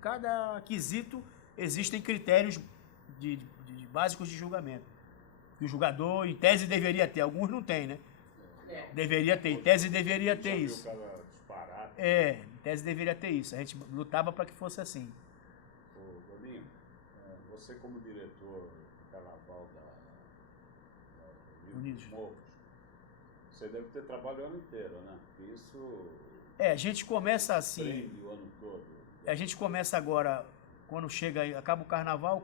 Cada quesito existem critérios básicos de julgamento. Que o julgador, em tese, deveria ter. Alguns não tem, né? Deveria ter. Em tese, deveria ter isso. Em tese, deveria ter isso. A gente lutava para que fosse assim. Domingo, você como diretor do Carnaval da Unidos Morros, você deve ter trabalho o ano inteiro, né? Porque isso... a gente começa assim... Prende o ano todo. A gente começa agora, quando acaba o Carnaval,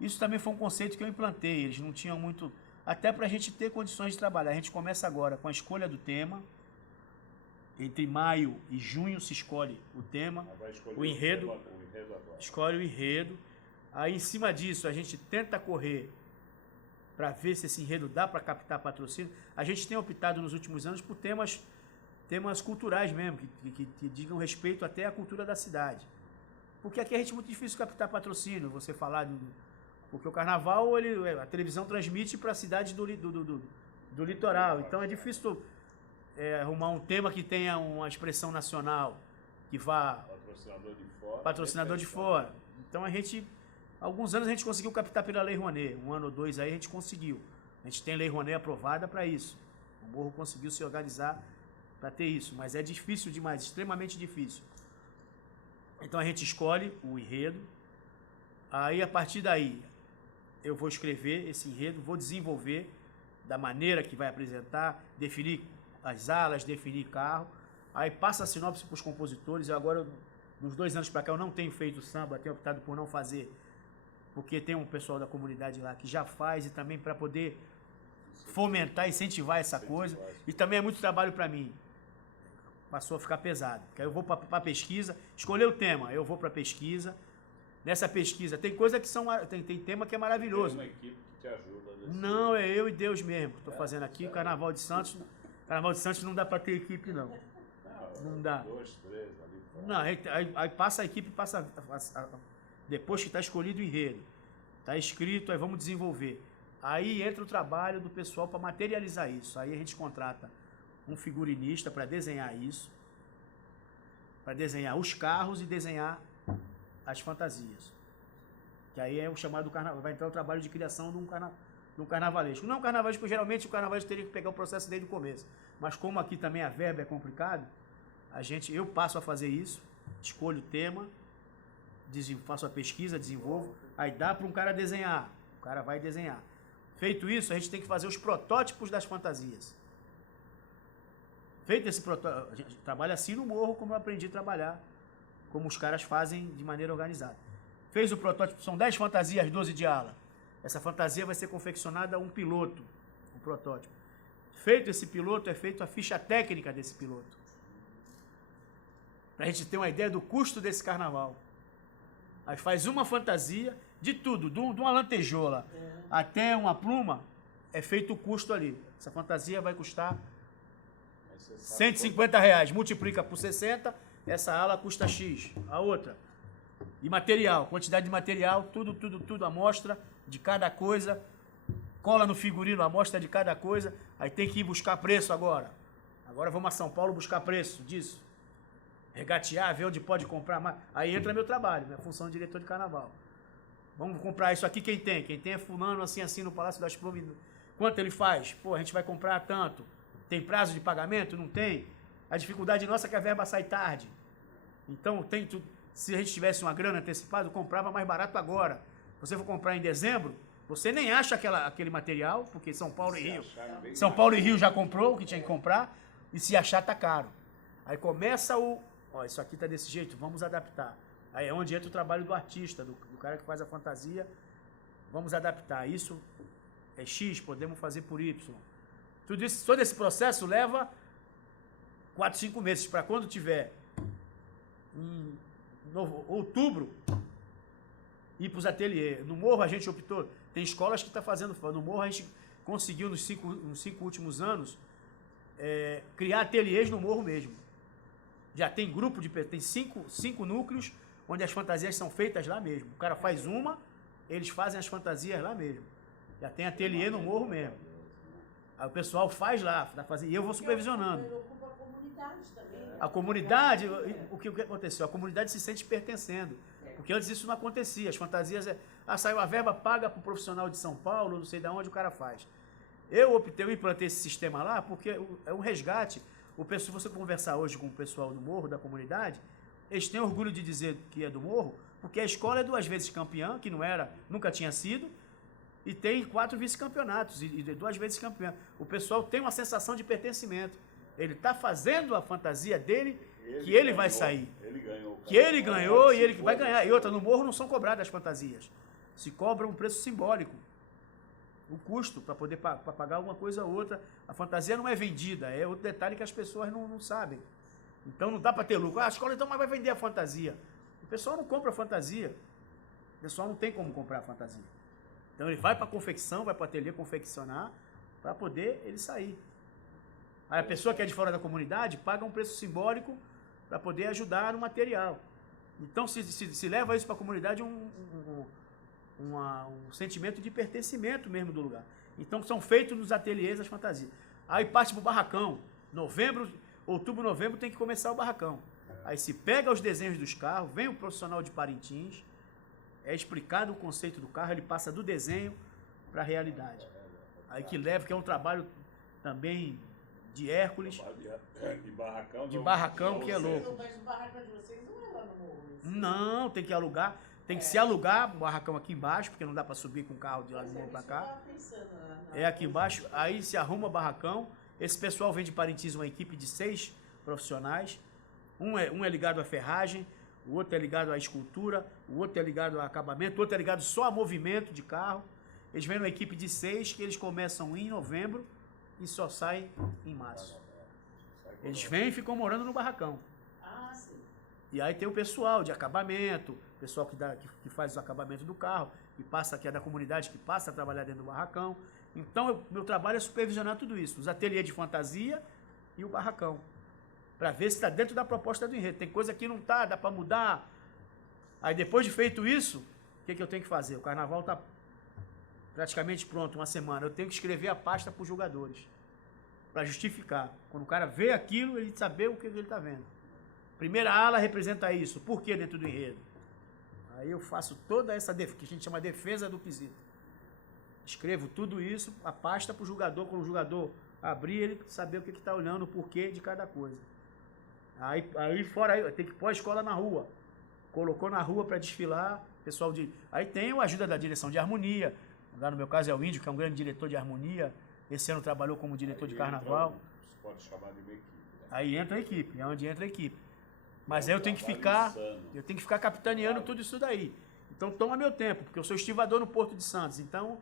Isso também foi um conceito que eu implantei, eles não tinham muito... Até para a gente ter condições de trabalhar. A gente começa agora com a escolha do tema. Entre maio e junho se escolhe o tema, o enredo. Escolhe o enredo. Aí, em cima disso, a gente tenta correr para ver se esse enredo dá para captar patrocínio. A gente tem optado nos últimos anos por temas culturais mesmo, que digam respeito até à cultura da cidade. Porque aqui é muito difícil captar patrocínio, você falar... Porque o carnaval, a televisão transmite para a cidade do litoral. Então é difícil arrumar um tema que tenha uma expressão nacional, que vá... Patrocinador de fora. Então alguns anos a gente conseguiu captar pela Lei Rouanet. 1 ano ou 2 aí a gente conseguiu. A gente tem Lei Rouanet aprovada para isso. O Morro conseguiu se organizar para ter isso. Mas é difícil demais, extremamente difícil. Então a gente escolhe o enredo, aí a partir daí eu vou escrever esse enredo, vou desenvolver da maneira que vai apresentar, definir as alas, definir carro, aí passa a sinopse para os compositores. Eu agora, nos 2 anos para cá, eu não tenho feito samba, tenho optado por não fazer, porque tem um pessoal da comunidade lá que já faz, e também para poder fomentar, incentivar essa coisa, e também é muito trabalho para mim. Passou a ficar pesado. Porque aí eu vou para a pesquisa, escolher o tema, eu vou para a pesquisa. Nessa pesquisa tem coisa que são, tem tema que é maravilhoso. Tem uma equipe que te ajuda. Não, é eu e Deus mesmo que estou fazendo aqui. O Carnaval de Santos, Carnaval de Santos não dá para ter equipe não. Não dá. 2, 3 ali. Não, aí passa a equipe, depois que está escolhido o enredo, está escrito, aí vamos desenvolver. Aí entra o trabalho do pessoal para materializar isso. Aí a gente contrata um figurinista para desenhar isso, para desenhar os carros e desenhar as fantasias. Que aí é o chamado carnaval, vai entrar o trabalho de criação de um carnavalesco. Não é um carnavalesco, geralmente o carnavalesco teria que pegar o processo desde o começo. Mas como aqui também a verba é complicado, eu passo a fazer isso, escolho o tema, faço a pesquisa, desenvolvo, aí dá para um cara desenhar, o cara vai desenhar. Feito isso, a gente tem que fazer os protótipos das fantasias. Feito esse protótipo, a gente trabalha assim no morro, como eu aprendi a trabalhar, como os caras fazem de maneira organizada. Fez o protótipo, são 10 fantasias, 12 de ala. Essa fantasia vai ser confeccionada um piloto, um protótipo. Feito esse piloto, é feita a ficha técnica desse piloto. Para a gente ter uma ideia do custo desse carnaval. Aí faz uma fantasia, de tudo, de uma lantejola até uma pluma, é feito o custo ali. Essa fantasia vai custar R$150, multiplica por 60, essa ala custa X, a outra. E material, quantidade de material, tudo, amostra de cada coisa, cola no figurino, amostra de cada coisa, aí tem que ir buscar preço agora. Agora vamos a São Paulo buscar preço disso. Regatear, ver onde pode comprar mais. Aí entra meu trabalho, minha função de diretor de carnaval. Vamos comprar isso aqui, quem tem? Quem tem é fulano, assim, no Palácio das Plumas. Quanto ele faz? Pô, a gente vai comprar tanto. Tem prazo de pagamento? Não tem. A dificuldade nossa é que a verba sai tarde. Então, se a gente tivesse uma grana antecipada, eu comprava mais barato agora. Se você for comprar em dezembro, você nem acha aquele material, porque São Paulo e Rio já comprou o que tinha que comprar, e se achar tá caro. Aí começa ó, isso aqui tá desse jeito, vamos adaptar. Aí é onde entra o trabalho do artista, do cara que faz a fantasia. Vamos adaptar. Isso é X, podemos fazer por Y. Tudo isso, todo esse processo leva 4, 5 meses, para quando tiver em outubro ir para os ateliês. No Morro a gente optou, tem escolas que estão fazendo, no Morro a gente conseguiu nos 5 últimos anos criar ateliês no Morro mesmo. Já tem grupo tem 5 núcleos onde as fantasias são feitas lá mesmo. O cara faz uma, eles fazem as fantasias lá mesmo. Já tem ateliê no Morro mesmo. Aí o pessoal faz lá, e eu vou supervisionando. Ocupa a comunidade também. A comunidade, o que aconteceu? A comunidade se sente pertencendo. Porque antes isso não acontecia. As fantasias, saiu a verba, paga para o profissional de São Paulo, não sei de onde o cara faz. Eu implantei esse sistema lá porque é um resgate. Se você conversar hoje com o pessoal do Morro, da comunidade, eles têm orgulho de dizer que é do Morro, porque a escola é 2 vezes campeã, que nunca tinha sido, e tem 4 vice-campeonatos, e 2 vezes campeã. O pessoal tem uma sensação de pertencimento. Ele está fazendo a fantasia dele, que ele vai sair. Ele ganhou. Que ele ganhou e ele que vai ganhar. E outra, no Morro não são cobradas as fantasias. Se cobra um preço simbólico. O custo para poder pagar uma coisa ou outra. A fantasia não é vendida, é outro detalhe que as pessoas não sabem. Então não dá para ter lucro. A escola então vai vender a fantasia. O pessoal não compra a fantasia. O pessoal não tem como comprar a fantasia. Então ele vai para a confecção, vai para o ateliê confeccionar, para poder ele sair. Aí a pessoa que é de fora da comunidade paga um preço simbólico para poder ajudar no material. Então se leva isso para a comunidade um sentimento de pertencimento mesmo do lugar. Então são feitos nos ateliês as fantasias. Aí parte para o barracão. Outubro, novembro tem que começar o barracão. Aí se pega os desenhos dos carros, vem o profissional de Parintins, é explicado o conceito do carro, ele passa do desenho para a realidade. Aí que é um trabalho também de Hércules, De barracão. de não, barracão, não, que é você- louco. Mas o barraco de vocês não é lá no morro. Não, tem que alugar, tem que se alugar, o barracão aqui embaixo, porque não dá para subir com o carro de lá do morro para cá. É aqui embaixo, aí se arruma barracão. Esse pessoal vem de Parintins, uma equipe de 6 profissionais. Um é ligado à ferragem, o outro é ligado à escultura, o outro é ligado a acabamento, o outro é ligado só a movimento de carro. Eles vêm numa equipe de 6 que eles começam em novembro e só saem em março. Eles vêm e ficam morando no barracão. Ah, sim. E aí tem o pessoal de acabamento, pessoal que faz o acabamento do carro, que é da comunidade, que passa a trabalhar dentro do barracão. Então, meu trabalho é supervisionar tudo isso, os ateliês de fantasia e o barracão, para ver se está dentro da proposta do enredo. Tem coisa que não está, dá para mudar. Aí depois de feito isso, o que eu tenho que fazer? O carnaval está praticamente pronto, uma semana. Eu tenho que escrever a pasta para os jogadores, para justificar. Quando o cara vê aquilo, ele saber o que ele está vendo. Primeira ala representa isso. Por que dentro do enredo? Aí eu faço toda essa que a gente chama de defesa do quesito. Escrevo tudo isso, a pasta para o jogador, quando o jogador abrir, ele saber o que está olhando, o porquê de cada coisa. Aí fora, aí, tem que pôr a escola na rua. Colocou na rua para desfilar, pessoal de... Aí tem a ajuda da direção de harmonia. Lá no meu caso é o Índio, que é um grande diretor de harmonia. Esse ano trabalhou como diretor de carnaval. Você pode chamar de uma equipe. Né? Aí entra a equipe, é onde entra a equipe. Mas aí eu tenho que ficar capitaneando tudo isso daí. Então toma meu tempo, porque eu sou estivador no Porto de Santos. Então,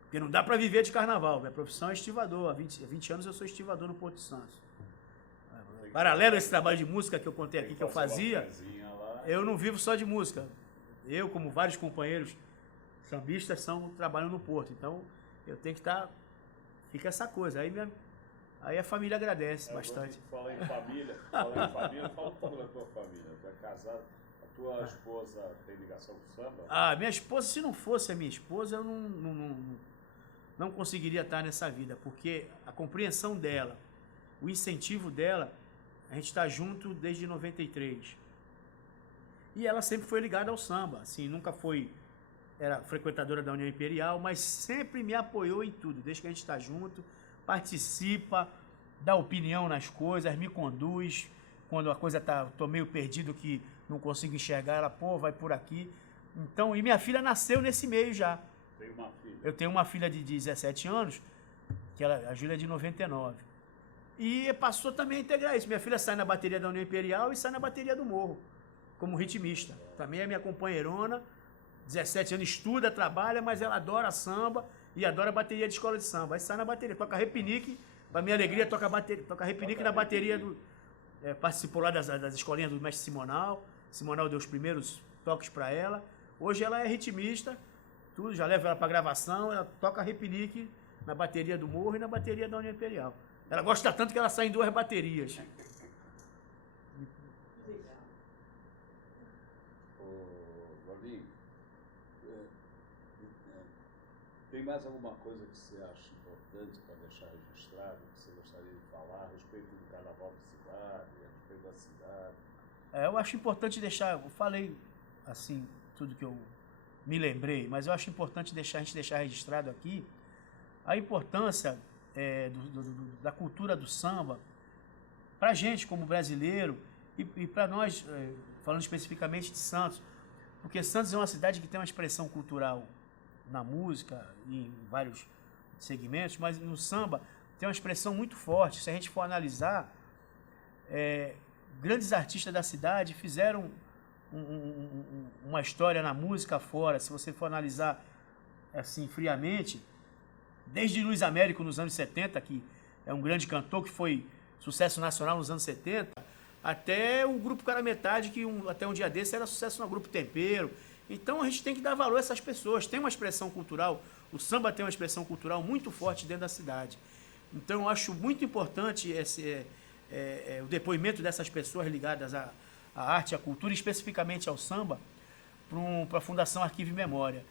porque não dá para viver de carnaval. Minha profissão é estivador. Há 20 anos eu sou estivador no Porto de Santos. Paralelo a esse trabalho de música que eu contei aqui que eu fazia, eu não vivo só de música. Eu, como vários companheiros sambistas, trabalham no Porto. Então, eu tenho que estar... Fica essa coisa. Aí a família agradece bastante. Fala em família, fala um pouco da tua família. Tu é casado, a tua esposa tem ligação com o samba? Ah, minha esposa, se não fosse a minha esposa, eu não conseguiria estar nessa vida, porque a compreensão dela, o incentivo dela, a gente está junto desde 93. E ela sempre foi ligada ao samba, assim, nunca era frequentadora da União Imperial, mas sempre me apoiou em tudo, desde que a gente está junto, participa, dá opinião nas coisas, me conduz, quando a coisa tô meio perdido que não consigo enxergar, ela, vai por aqui. Então, e minha filha nasceu nesse meio já. Tem uma filha? Eu tenho uma filha de 17 anos, a Júlia é de 99. E passou também a integrar isso. Minha filha sai na bateria da União Imperial e sai na bateria do Morro, como ritmista. Também é minha companheirona, 17 anos, estuda, trabalha, mas ela adora samba e adora bateria de escola de samba. Aí sai na bateria, toca repinique, pra minha alegria, toca repinique na bateria do... participou lá das escolinhas do mestre Simonal. Simonal deu os primeiros toques para ela. Hoje ela é ritmista, tudo, já levo ela para gravação, ela toca repinique na bateria do Morro e na bateria da União Imperial. Ela gosta tanto que ela sai em 2 baterias. Legal. Gordinho, tem mais alguma coisa que você acha importante para deixar registrado, que você gostaria de falar a respeito do carnaval da cidade, a respeito da cidade? Eu acho importante deixar, eu falei assim, tudo que eu me lembrei, mas eu acho importante a gente deixar registrado aqui a importância da cultura do samba para a gente como brasileiro e para nós, falando especificamente de Santos, porque Santos é uma cidade que tem uma expressão cultural na música e em vários segmentos, mas no samba tem uma expressão muito forte. Se a gente for analisar, grandes artistas da cidade fizeram uma história na música fora. Se você for analisar assim friamente, desde Luiz Américo nos anos 70, que é um grande cantor que foi sucesso nacional nos anos 70, até o Grupo Cara Metade, que até um dia desse era sucesso no Grupo Tempero. Então a gente tem que dar valor a essas pessoas. Tem uma expressão cultural, o samba tem uma expressão cultural muito forte dentro da cidade. Então eu acho muito importante o depoimento dessas pessoas ligadas à arte, à cultura, especificamente ao samba, para a Fundação Arquivo e Memória.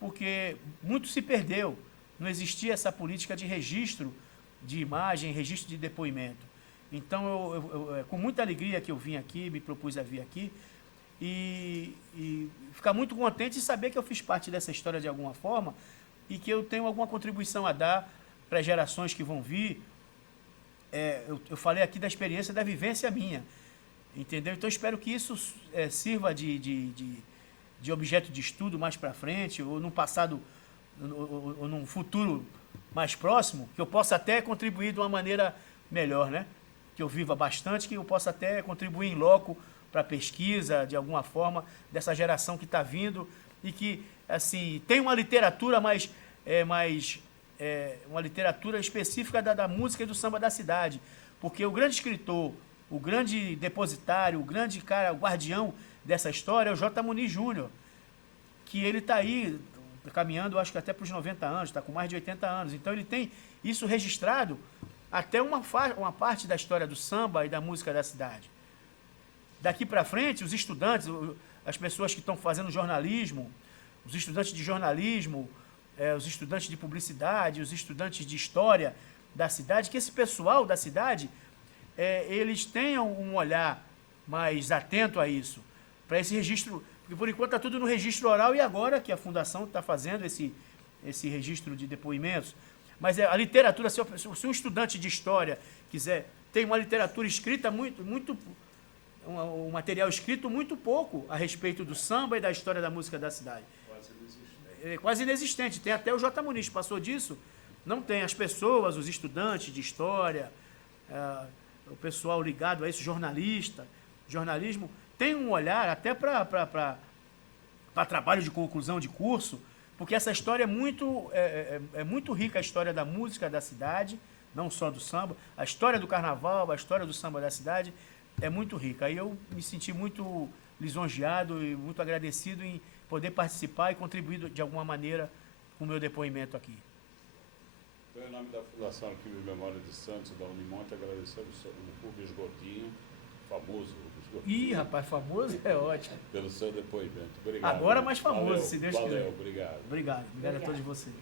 Porque muito se perdeu. Não existia essa política de registro de imagem, registro de depoimento. Então, eu com muita alegria que eu vim aqui, me propus a vir aqui, e ficar muito contente de saber que eu fiz parte dessa história de alguma forma e que eu tenho alguma contribuição a dar para as gerações que vão vir, eu falei aqui da experiência, da vivência minha, entendeu? Então, espero que isso sirva de objeto de estudo mais para frente, ou num passado, ou num futuro mais próximo, que eu possa até contribuir de uma maneira melhor, né? Que eu viva bastante, que eu possa até contribuir em loco para a pesquisa, de alguma forma, dessa geração que está vindo e que, assim, tem uma literatura uma literatura específica da música e do samba da cidade. Porque o grande escritor, o grande depositário, o grande cara, o guardião dessa história é o J. Muniz Júnior, que ele está aí caminhando, acho que até para os 90 anos, está com mais de 80 anos. Então ele tem isso registrado até uma parte da história do samba e da música da cidade. Daqui para frente, os estudantes, as pessoas que estão fazendo jornalismo, os estudantes de jornalismo, os estudantes de publicidade, os estudantes de história da cidade, que esse pessoal da cidade, eles tenham um olhar mais atento a isso, para esse registro, porque por enquanto está tudo no registro oral e agora que a Fundação está fazendo esse registro de depoimentos. Mas a literatura, se um estudante de história quiser, tem uma literatura escrita um material escrito muito pouco a respeito do samba e da história da música da cidade. Quase inexistente. Tem até o J. Muniz, passou disso, não tem. As pessoas, os estudantes de história, o pessoal ligado a isso, jornalismo, tem um olhar até para trabalho de conclusão de curso, porque essa história é muito rica, a história da música da cidade, não só do samba, a história do carnaval, a história do samba da cidade é muito rica. Aí eu me senti muito lisonjeado e muito agradecido em poder participar e contribuir de alguma maneira com o meu depoimento aqui. Então, em nome da Fundação Arquivo de Memória de Santos e da Unimonte, agradecemos o Rubens Gordinho, famoso Rubens Gordinho. Ih, rapaz, famoso é ótimo. Pelo seu depoimento. Obrigado. Agora mais famoso, Valeu, se Deus quiser. Obrigado. Obrigado a todos vocês.